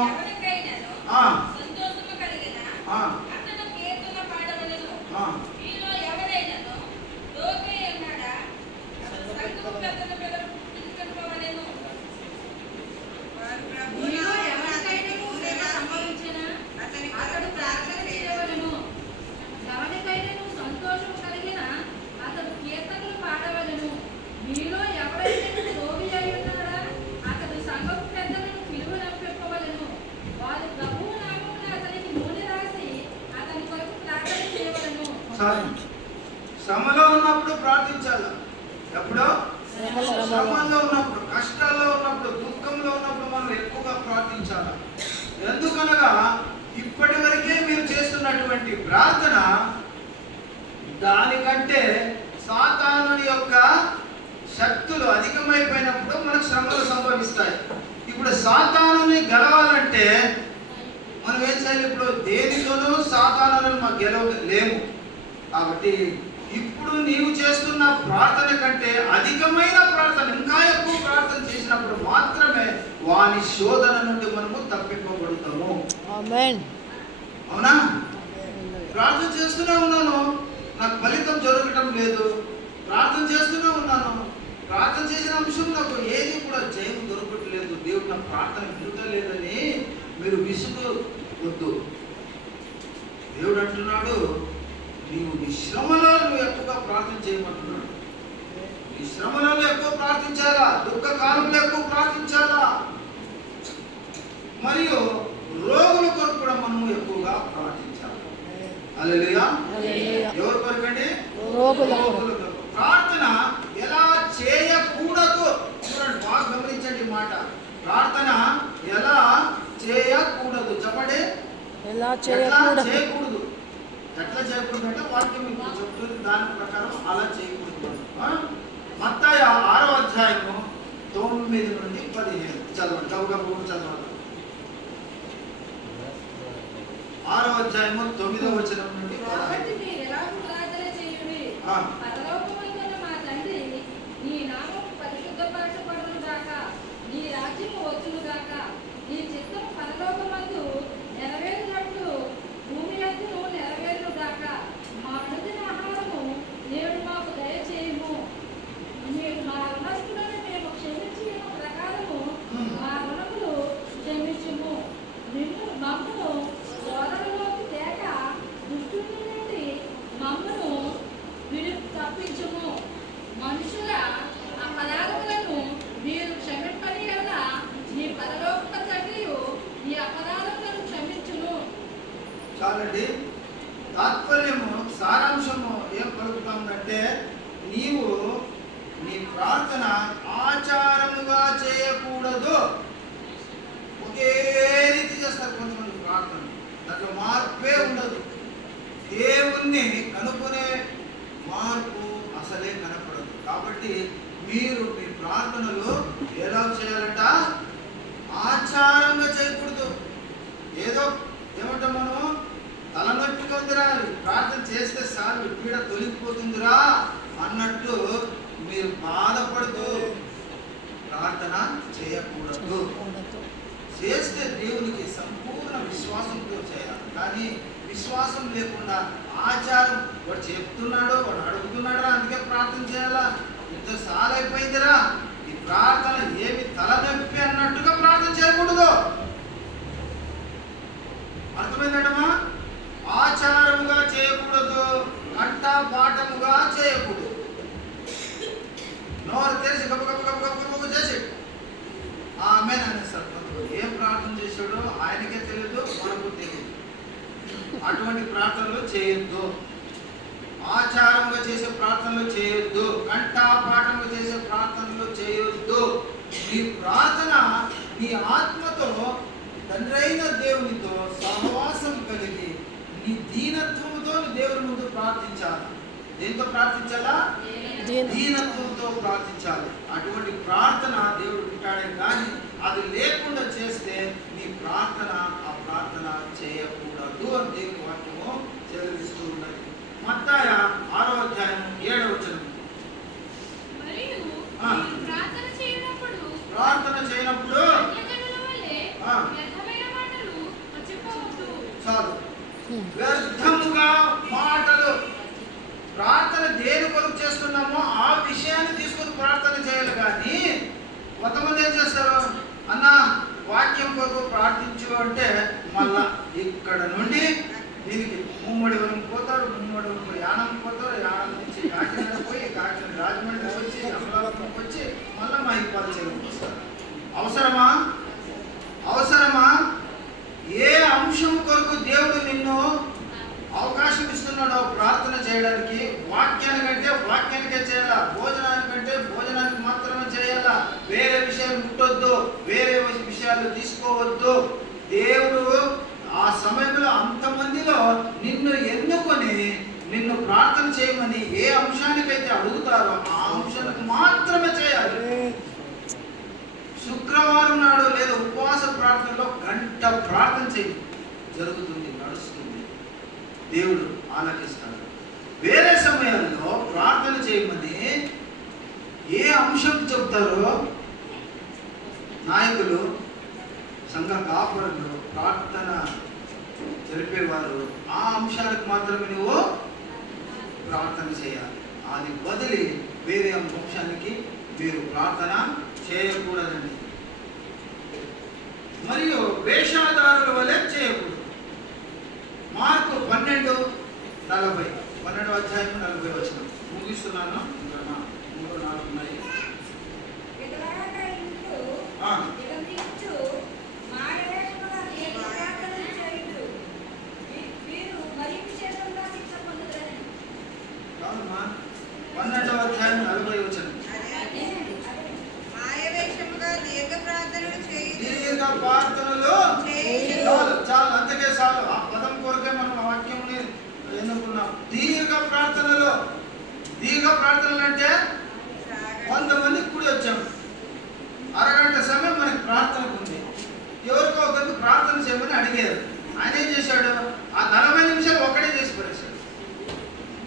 ప్రార్థించాలి. ఎప్పుడో శ్రమలో ఉన్నప్పుడు, కష్టాల్లో ఉన్నప్పుడు, దుఃఖంలో ఉన్నప్పుడు మనం ఎక్కువగా ప్రార్థించాలి. ఎందుకనగా ఇప్పటి వరకే మీరు చేస్తున్నటువంటి ప్రార్థన దానికంటే సాతానుని యొక్క శక్తులు అధికమైపోయినప్పుడు మనకు శ్రమలు సంభవిస్తాయి. ఇప్పుడు సాతానుని గెలవాలంటే మనం ఏం చేయాలి? ఇప్పుడు దేనితోనూ సాతానులను మనం గెలవలేము. కాబట్టి ఇప్పుడు నీవు చేస్తున్న ప్రార్థన కంటే అధికమైన ప్రార్థన, ఇంకా ఎక్కువ ప్రార్థన చేసినప్పుడు మాత్రమే వాని శోధన నుండి మనము తప్పింపబడతాము. ఆమేన్. అవునా? ప్రార్థన చేస్తూనే ఉన్నాను, నాకు ఫలితం జరగటం లేదు. ప్రార్థన చేస్తూనే ఉన్నాను, ప్రార్థన చేసిన అంశం నాకు ఏది కూడా జయం దొరకట్లేదు, దేవుడు నా ప్రార్థన వినలేదని మీరు విసుగొద్దు. దేవుడు అంటున్నాడు, నీవు నీ శ్రమలో నువ్వు ఎక్కువగా ప్రార్థన చేయమంటున్నాడు. నీ శ్రమలలో ఎక్కువ ప్రార్థించాలా, దుఃఖ కాలంలో ఎక్కువ ప్రార్థించాలా, మరియు రోగుల కొరకు కూడా మనము ఎక్కువగా ప్రార్థించాలి. హల్లెలూయా. ఎవరి కొరకండి? రోగుల కొరకు. ప్రార్థన ఎలా చేయకూడదు చూడండి, బాగా గమనించండి మాట. ప్రార్థన ఎలా చేయకూడదు చెప్పండి. ఎలా చేయకూడదు? ఎట్లా చేయకూడదు అంటే వాక్యం మీకు చెప్తుంది, దాని ప్రకారం అలా చేయకూడదు. మత్తయి 6వ అధ్యాయము 9 నుండి 15 చదవండి. గబగబా చదవాలి. 6వ అధ్యాయము 9వ వచనం నుండి 15. పరలోకమందున్న మా తండ్రి, నీ నామము పరిశుద్ధపరచబడును గాక, నీ రాజ్యము వచ్చును గాక, నీ చిత్తము పరలోకమందు నెరవేరినట్లు భూమి యందును నెరవేరును గాక. మా అనుదిన ఆహారము నేడు మాకు దయచేయము. మా రుణస్థులను మేము క్షమించిన ప్రకారము మా రుణములు క్షమించుము. మమ్మను శోధనలోకి తేక దుష్టుని నుండి మమ్మను తప్పించుము. మనుషుల అపరాధములను మీరు క్షమింపని యెడల నీ పరలోక తండ్రియు నీ అపరాధములను క్షమించును. చాలండి. తాత్పర్యము, సారాంశము ఏం పలుకుతామంటే, నీవు నీ ప్రార్థన ఆచారముగా చేయకూడదు. ఒకే రీతి చేస్తారు కొంతమంది ప్రార్థన, దాంట్లో మార్పే ఉండదు. దేవుణ్ణి కనుక్కునే మార్పు అసలే కనపడదు. కాబట్టి మీరు మీ ప్రార్థనలు ఎలా చేయాలంట? ఆచారంగా చేయకూడదు. ఏదో ఏమంటాం మనం, తలనొప్పిగా ఉందిరా, ప్రార్థన చేస్తే చాలు పీడ తొలగిపోతుందిరా అన్నట్టు మీరు బాధపడుతూ ప్రార్థన చేయకూడదు. చేస్తే దేవునికి సంపూర్ణ విశ్వాసంతో చేయాలి. కానీ విశ్వాసం లేకుండా ఆచారం, వాడు చెప్తున్నాడు, వాడు అడుగుతున్నాడు, అందుకే ప్రార్థన చేయాలా, ఇంతసార్లు అయిపోయిందిరా, ఈ ప్రార్థన ఏమి తలనొప్పి అన్నట్టుగా ప్రార్థన చేయకూడదు. అర్థమైందమ్మా? ఆచారముగా చేయకూడదు, కంఠపాఠముగా చేయకూడదు. నోరు తెరిచి గబగబ చేసి ఆమె అనేస్తారు. ఏం ప్రార్థన చేశాడో ఆయనకే తెలియదు, మనకు తెలియదు. అటువంటి ప్రార్థనలు చేయొద్దు. ఆచారంగా చేసే ప్రార్థనలు చేయొద్దు, కంఠపాఠంగా చేసే ప్రార్థనలు చేయొద్దు. నీ ప్రార్థన నీ ఆత్మతో, తండ్రైన దేవునితో సహవాసం కలిగి నీ దీనత్వంతో దేవుని ముందు ప్రార్థించాలి. దేంతో ప్రార్థించాలా? దీనత్వంతో ప్రార్థించాలి. అటువంటి ప్రార్థన దేవుడు వింటాడే కానీ అది లేకుండా చేస్తే నీ ప్రార్థన ఆ ప్రార్థన చేయకూడదు అని దేవుని వాక్యము చెల్లిస్తూ ఉన్నది. మత్తయి 6వ అధ్యాయం 7వ వచనం. మరియు ప్రార్థన చేయనప్పుడు వ్యర్థమైన మాటలు చెప్పవద్దు. చాలు. వ్యర్థముగా మాటలు. ప్రార్థన దేని కొరకు చేస్తున్నామో ఆ విషయాన్ని తీసుకొని ప్రార్థన చేయాలి. కానీ కొంతమంది ఏం చేస్తారు, అన్న వాక్యం కొరకు ప్రార్థించు అంటే మళ్ళా ఇక్కడ నుండి దీనికి ముమ్మడివరం పోతాడు, ముమ్మడివరం యానం పోతాడు, యానం నుంచి కాకినాడ పోయి, కాకినాడ రాజమండ్రి వచ్చి, అమలాపురం వచ్చి మళ్ళీ మా ఇబ్బంది చేయడానికి వస్తారు. అవసరమా? అవసరమా? ఏ అంశం కొరకు దేవుడు నిన్ను అవకాశం ఇస్తున్నాడో ప్రార్థన చేయడానికి, వాక్యానికంటే విషయాలు తీసుకోవద్దు. దేవుడు ఆ సమయంలో అంతమందిలో నిన్ను ఎన్నుకొని నిన్ను ప్రార్థన చేయమని ఏ అంశానికైతే అడుగుతారో ఆ అంశానికి మాత్రమే చేయాలి. శుక్రవారం నాడు లేదా ఉపవాస ప్రార్థనలో గంట ప్రార్థన చేయి, జరుగుతుంది, నడుస్తుంది, దేవుడు ఆలకిస్తాడు. వేరే సమయాల్లో ప్రార్థన చేయమని ఏ అంశం చెప్తారో నాయకులు, సంఘ కాపురులు, ప్రార్థన జరిపేవారు ఆ అంశాలకు మాత్రమే నువ్వు ప్రార్థన చేయాలి. అది వదిలి వేరే అంశానికి మీరు ప్రార్థన చేయకూడదండి. మరియు వేషాదారుల వలె చేయకూడదు. మార్కు 12:40, 12వ అధ్యాయం 40 వచనం ముగిస్తున్నాను. ఇంకా 3-4 ఉన్నాయి. కాదమ్మా, 12వ అధ్యాయం 40 వచనం. దీర్ఘ ప్రార్థనలు చాలు, అంతకే చాలు. ఆ పదం కొరకే మనం వాక్యంని ఎన్నుకున్నాం. దీర్ఘ ప్రార్థనలు అంటే కొంతమందికి కూడి వచ్చాం, అరగంట సమయం మనకి ప్రార్థనకు ఉంది. ఎవరికో ఒకరికి ప్రార్థన చేయమని అడిగారు. ఆయన ఏం చేశాడు? ఆ 40 నిమిషాలు ఒక్కడే చేసి పడేశాడు.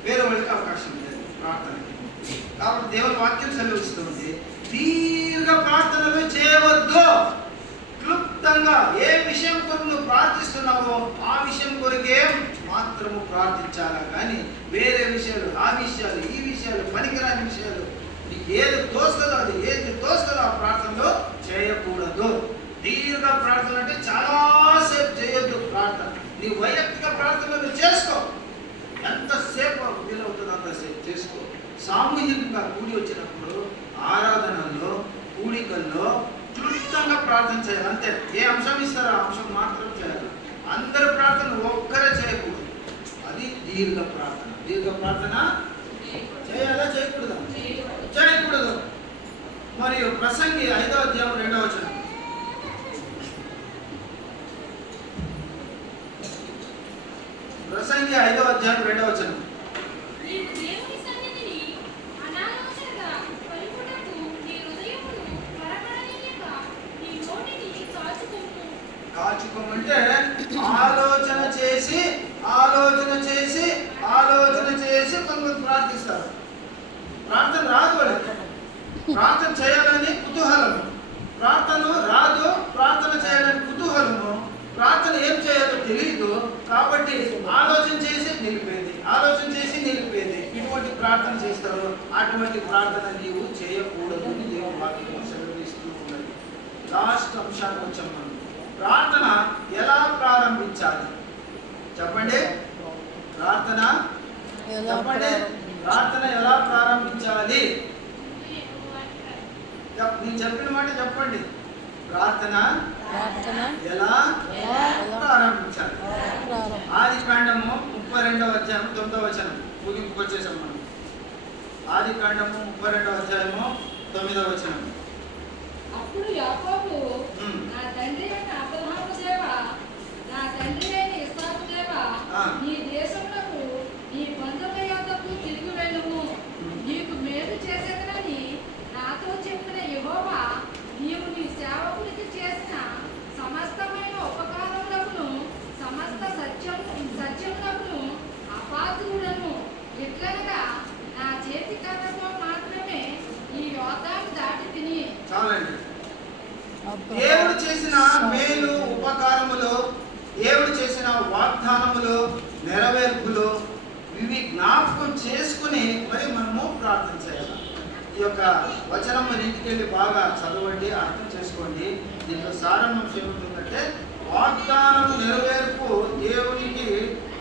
వేరే వాళ్ళకి అవకాశం లేదు ప్రార్థనకి. కాబట్టి దేవుని వాక్యం సెలవిస్తుంది, దీర్ఘ ప్రార్థనలు చేయవద్దు. క్లుప్తంగా ఏ విషయం కొరకు నువ్వు ప్రార్థిస్తున్నావో ఆ విషయం కొరకే మాత్రము ప్రార్థించాలా కానీ వేరే విషయాలు, ఆ విషయాలు, ఈ విషయాలు, పనికిరాని విషయాలు, నీకు ఏది తోస్తుందో ఆ ప్రార్థనలో చేయకూడదు. దీర్ఘ ప్రార్థన అంటే చాలాసేపు చేయొద్దు. ప్రార్థన నీ వైయక్తిక ప్రార్థనలు చేసుకో, ఎంతసేపు వీలవుతుందో అంతసేపు చేసుకో. సామూహికంగా కూడి వచ్చినప్పుడు ఆరాధనల్లో, కూడికల్లో క్లుప్తంగా ప్రార్థన చేయాలి, అంతే. ఏ అంశం ఇస్తారో ఆ అంశం మాత్రం చేయాలి. అందరి ప్రార్థన ఒక్కరే చేయకూడదు. అది దీర్ఘ ప్రార్థన. దీర్ఘ ప్రార్థన చేయాలా చేయకూడదా? చేయకూడదు. మరియు ప్రసంగి 5వ అధ్యాయం 2వ వచనం. ప్రసంగి 5వ అధ్యాయం 2వ వచనం. కాచుకోమంటే ఆలోచన చేసి కొంతమంది ప్రార్థిస్తారు. ప్రార్థన రాదు వాళ్ళకి. ప్రార్థన చేయాలని కుతూహలము, ప్రార్థన రాదు, ప్రార్థన చేయాలని కుతూహలము, ప్రార్థన ఏం చేయాలో తెలియదు. కాబట్టి ఆలోచన చేసి నిలిపేది. ఇటువంటి ప్రార్థన చేస్తారు. అటువంటి ప్రార్థన నీవు చేయకూడదు అని దేవుని వాక్యం సెలవిస్తూ ఉన్నది. లాస్ట్ అంశానికి వచ్చాం మనం. ప్రార్థన ఎలా ప్రారంభించాలి చెప్పండి? ప్రార్థన ఎలా ప్రారంభించాలి? నేను చెప్పిన మాట చెప్పండి. ప్రార్థన ఎలా ప్రారంభించాలి? ఆదికాండము 32వ అధ్యాయం 9వ వచనం. ముగింపుకు వచ్చేసాం మనం. ఆదికాండము 32వ అధ్యాయము 9వ వచనం. అప్పుడు యాకోబు, నా తండ్రి అయిన అబ్రహాము దేవ, నా తండ్రి అయిన ఇస్సాకు దేవ, నీ దేశమునకు నీ బంధువుల యొద్దకు తిరిగి వెళ్ళుము. నీకు మేలు చేసేదనని నాతో చెప్పిన యెహోవా, నీవు నీ సేవకునికి చేసిన సమస్తమైన ఉపకారములను, సమస్త సత్యములను అపాత్రులను, ఎట్లనగా నా చేతి కర్రతో మాత్రమే ఈ యోర్దాను దాటి తిని. చాలండి. దేవుడు చేసిన మేలు, ఉపకారములు, దేవుడు చేసిన వాగ్దానములు, నెరవేర్పులు, ఇవి జ్ఞాపకం చేసుకుని మరి మనము ప్రార్థన చేయాలి. ఈ యొక్క వచనం మన ఇంటికి వెళ్ళి బాగా చదవండి, అర్థం చేసుకోండి. దీంట్లో సారాంశం ఏముంటుందంటే, వాగ్దానం నెరవేర్పు దేవునికి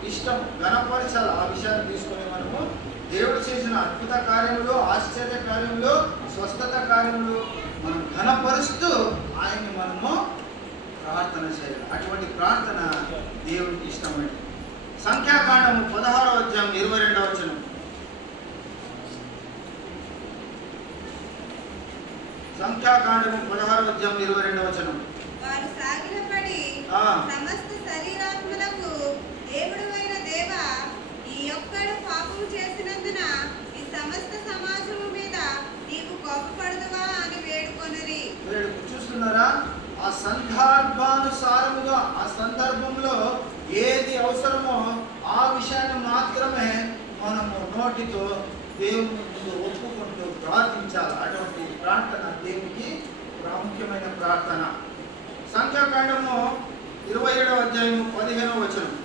ఇష్టం, ఘనపరచాలి. ఆ విషయాన్ని తీసుకొని మనము దేవుడు చేసిన అద్భుత కార్యములు, ఆశ్చర్య కార్యములు, స్వస్థత కార్యములు మనం ఘనపరుస్తూ ఆయన్ని మనము ప్రార్థన చేయాలి. అటువంటి ప్రార్థన దేవునికి ఇష్టమండి. సంఖ్యాకాండము 16వ అధ్యాయం 22వ వచనం. సంఖ్యాకాండము 16వ అధ్యాయం 22వ వచనం. వారు సాగిలపడి సమస్త శరీరాత్మలకు దేవుడైన దేవా, ఈ ఒక్కడు పాపము చేసినందున ఈ సమస్త సమాజము మీద నీకు కోపపడదువా అని వేడుకొనిరి. చూస్తున్నారా? ఆ సందర్భానుసారముగా ఆ సందర్భంలో ఏది అవసరమో ఆ విషయాన్ని మాత్రమే మనము నోటితో దేవుని ముందు ఒప్పుకుంటూ ప్రార్థించాలి. అటువంటి ప్రార్థన దేవునికి ప్రాముఖ్యమైన ప్రార్థన. సంఖ్యాకాండము 27వ అధ్యాయము 15వ వచనం.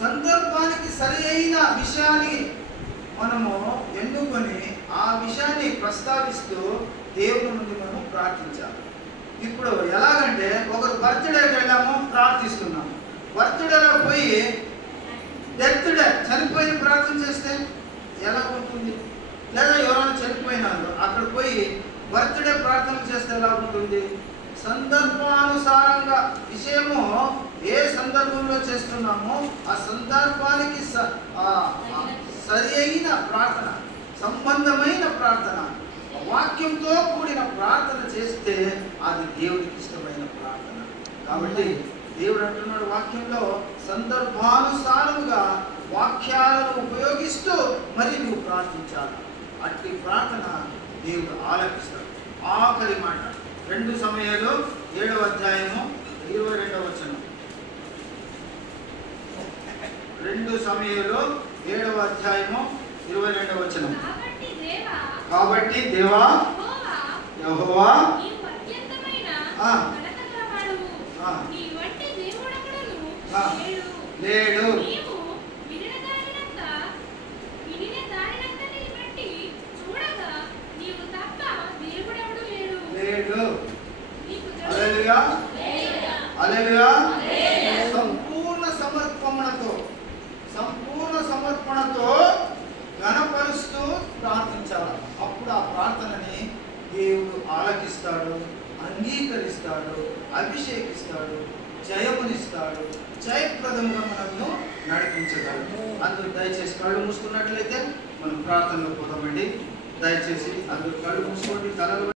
సందర్భానికి సరి అయిన విషయాన్ని మనము ఎన్నుకొని ఆ విషయాన్ని ప్రస్తావిస్తూ దేవుని ముందు మనం ప్రార్థించాలి. ఇప్పుడు ఎలాగంటే ఒకరు బర్త్డేకి వెళ్ళాము, ప్రార్థిస్తున్నాము. బర్త్డేలో పోయి డెత్ చనిపోయి ప్రార్థన చేస్తే ఎలా ఉంటుంది? లేదా ఎవరైనా చనిపోయినారు అక్కడ పోయి బర్త్డే ప్రార్థన చేస్తే ఎలా ఉంటుంది? సందర్భానుసారంగా విషయము ఏ సందర్భంలో చేస్తున్నామో ఆ సందర్భానికి సరి అయిన ప్రార్థన, సంబంధమైన ప్రార్థన, వాక్యంతో కూడిన ప్రార్థన చేస్తే అది దేవుడికి ఇష్టమైన ప్రార్థన. కాబట్టి దేవుడు అంటున్నాడు వాక్యంలో, సందర్భానుసారముగా వాక్యాలను ఉపయోగిస్తూ మరి నువ్వు ప్రార్థించాలి. అట్టి ప్రార్థన దేవుడు ఆలకిస్తాడు. ఆఖరి మాట 2 సమయాలు 7వ అధ్యాయము 22వ వచనం. 2 సమయాలు 7వ అధ్యాయము 22వ వచనం. కాబట్టి దేవా యెహోవా లేడు. హల్లెలూయా, హల్లెలూయా. సంపూర్ణ సమర్పణతో ఘనపరుస్తూ ప్రార్థించాలి. అప్పుడు ఆ ప్రార్థనని దేవుడు ఆలకిస్తాడు, అంగీకరిస్తాడు, అభిషేకిస్తాడు, జయమునిస్తాడు, జయప్రదముగా మనల్ని నడిపించగలడు. అందరూ దయచేసి కళ్ళు మూసుకున్నట్లయితే మనం ప్రార్థనలో పోదామండి. దయచేసి అందరూ కళ్ళు మూసుకోండి, తలలు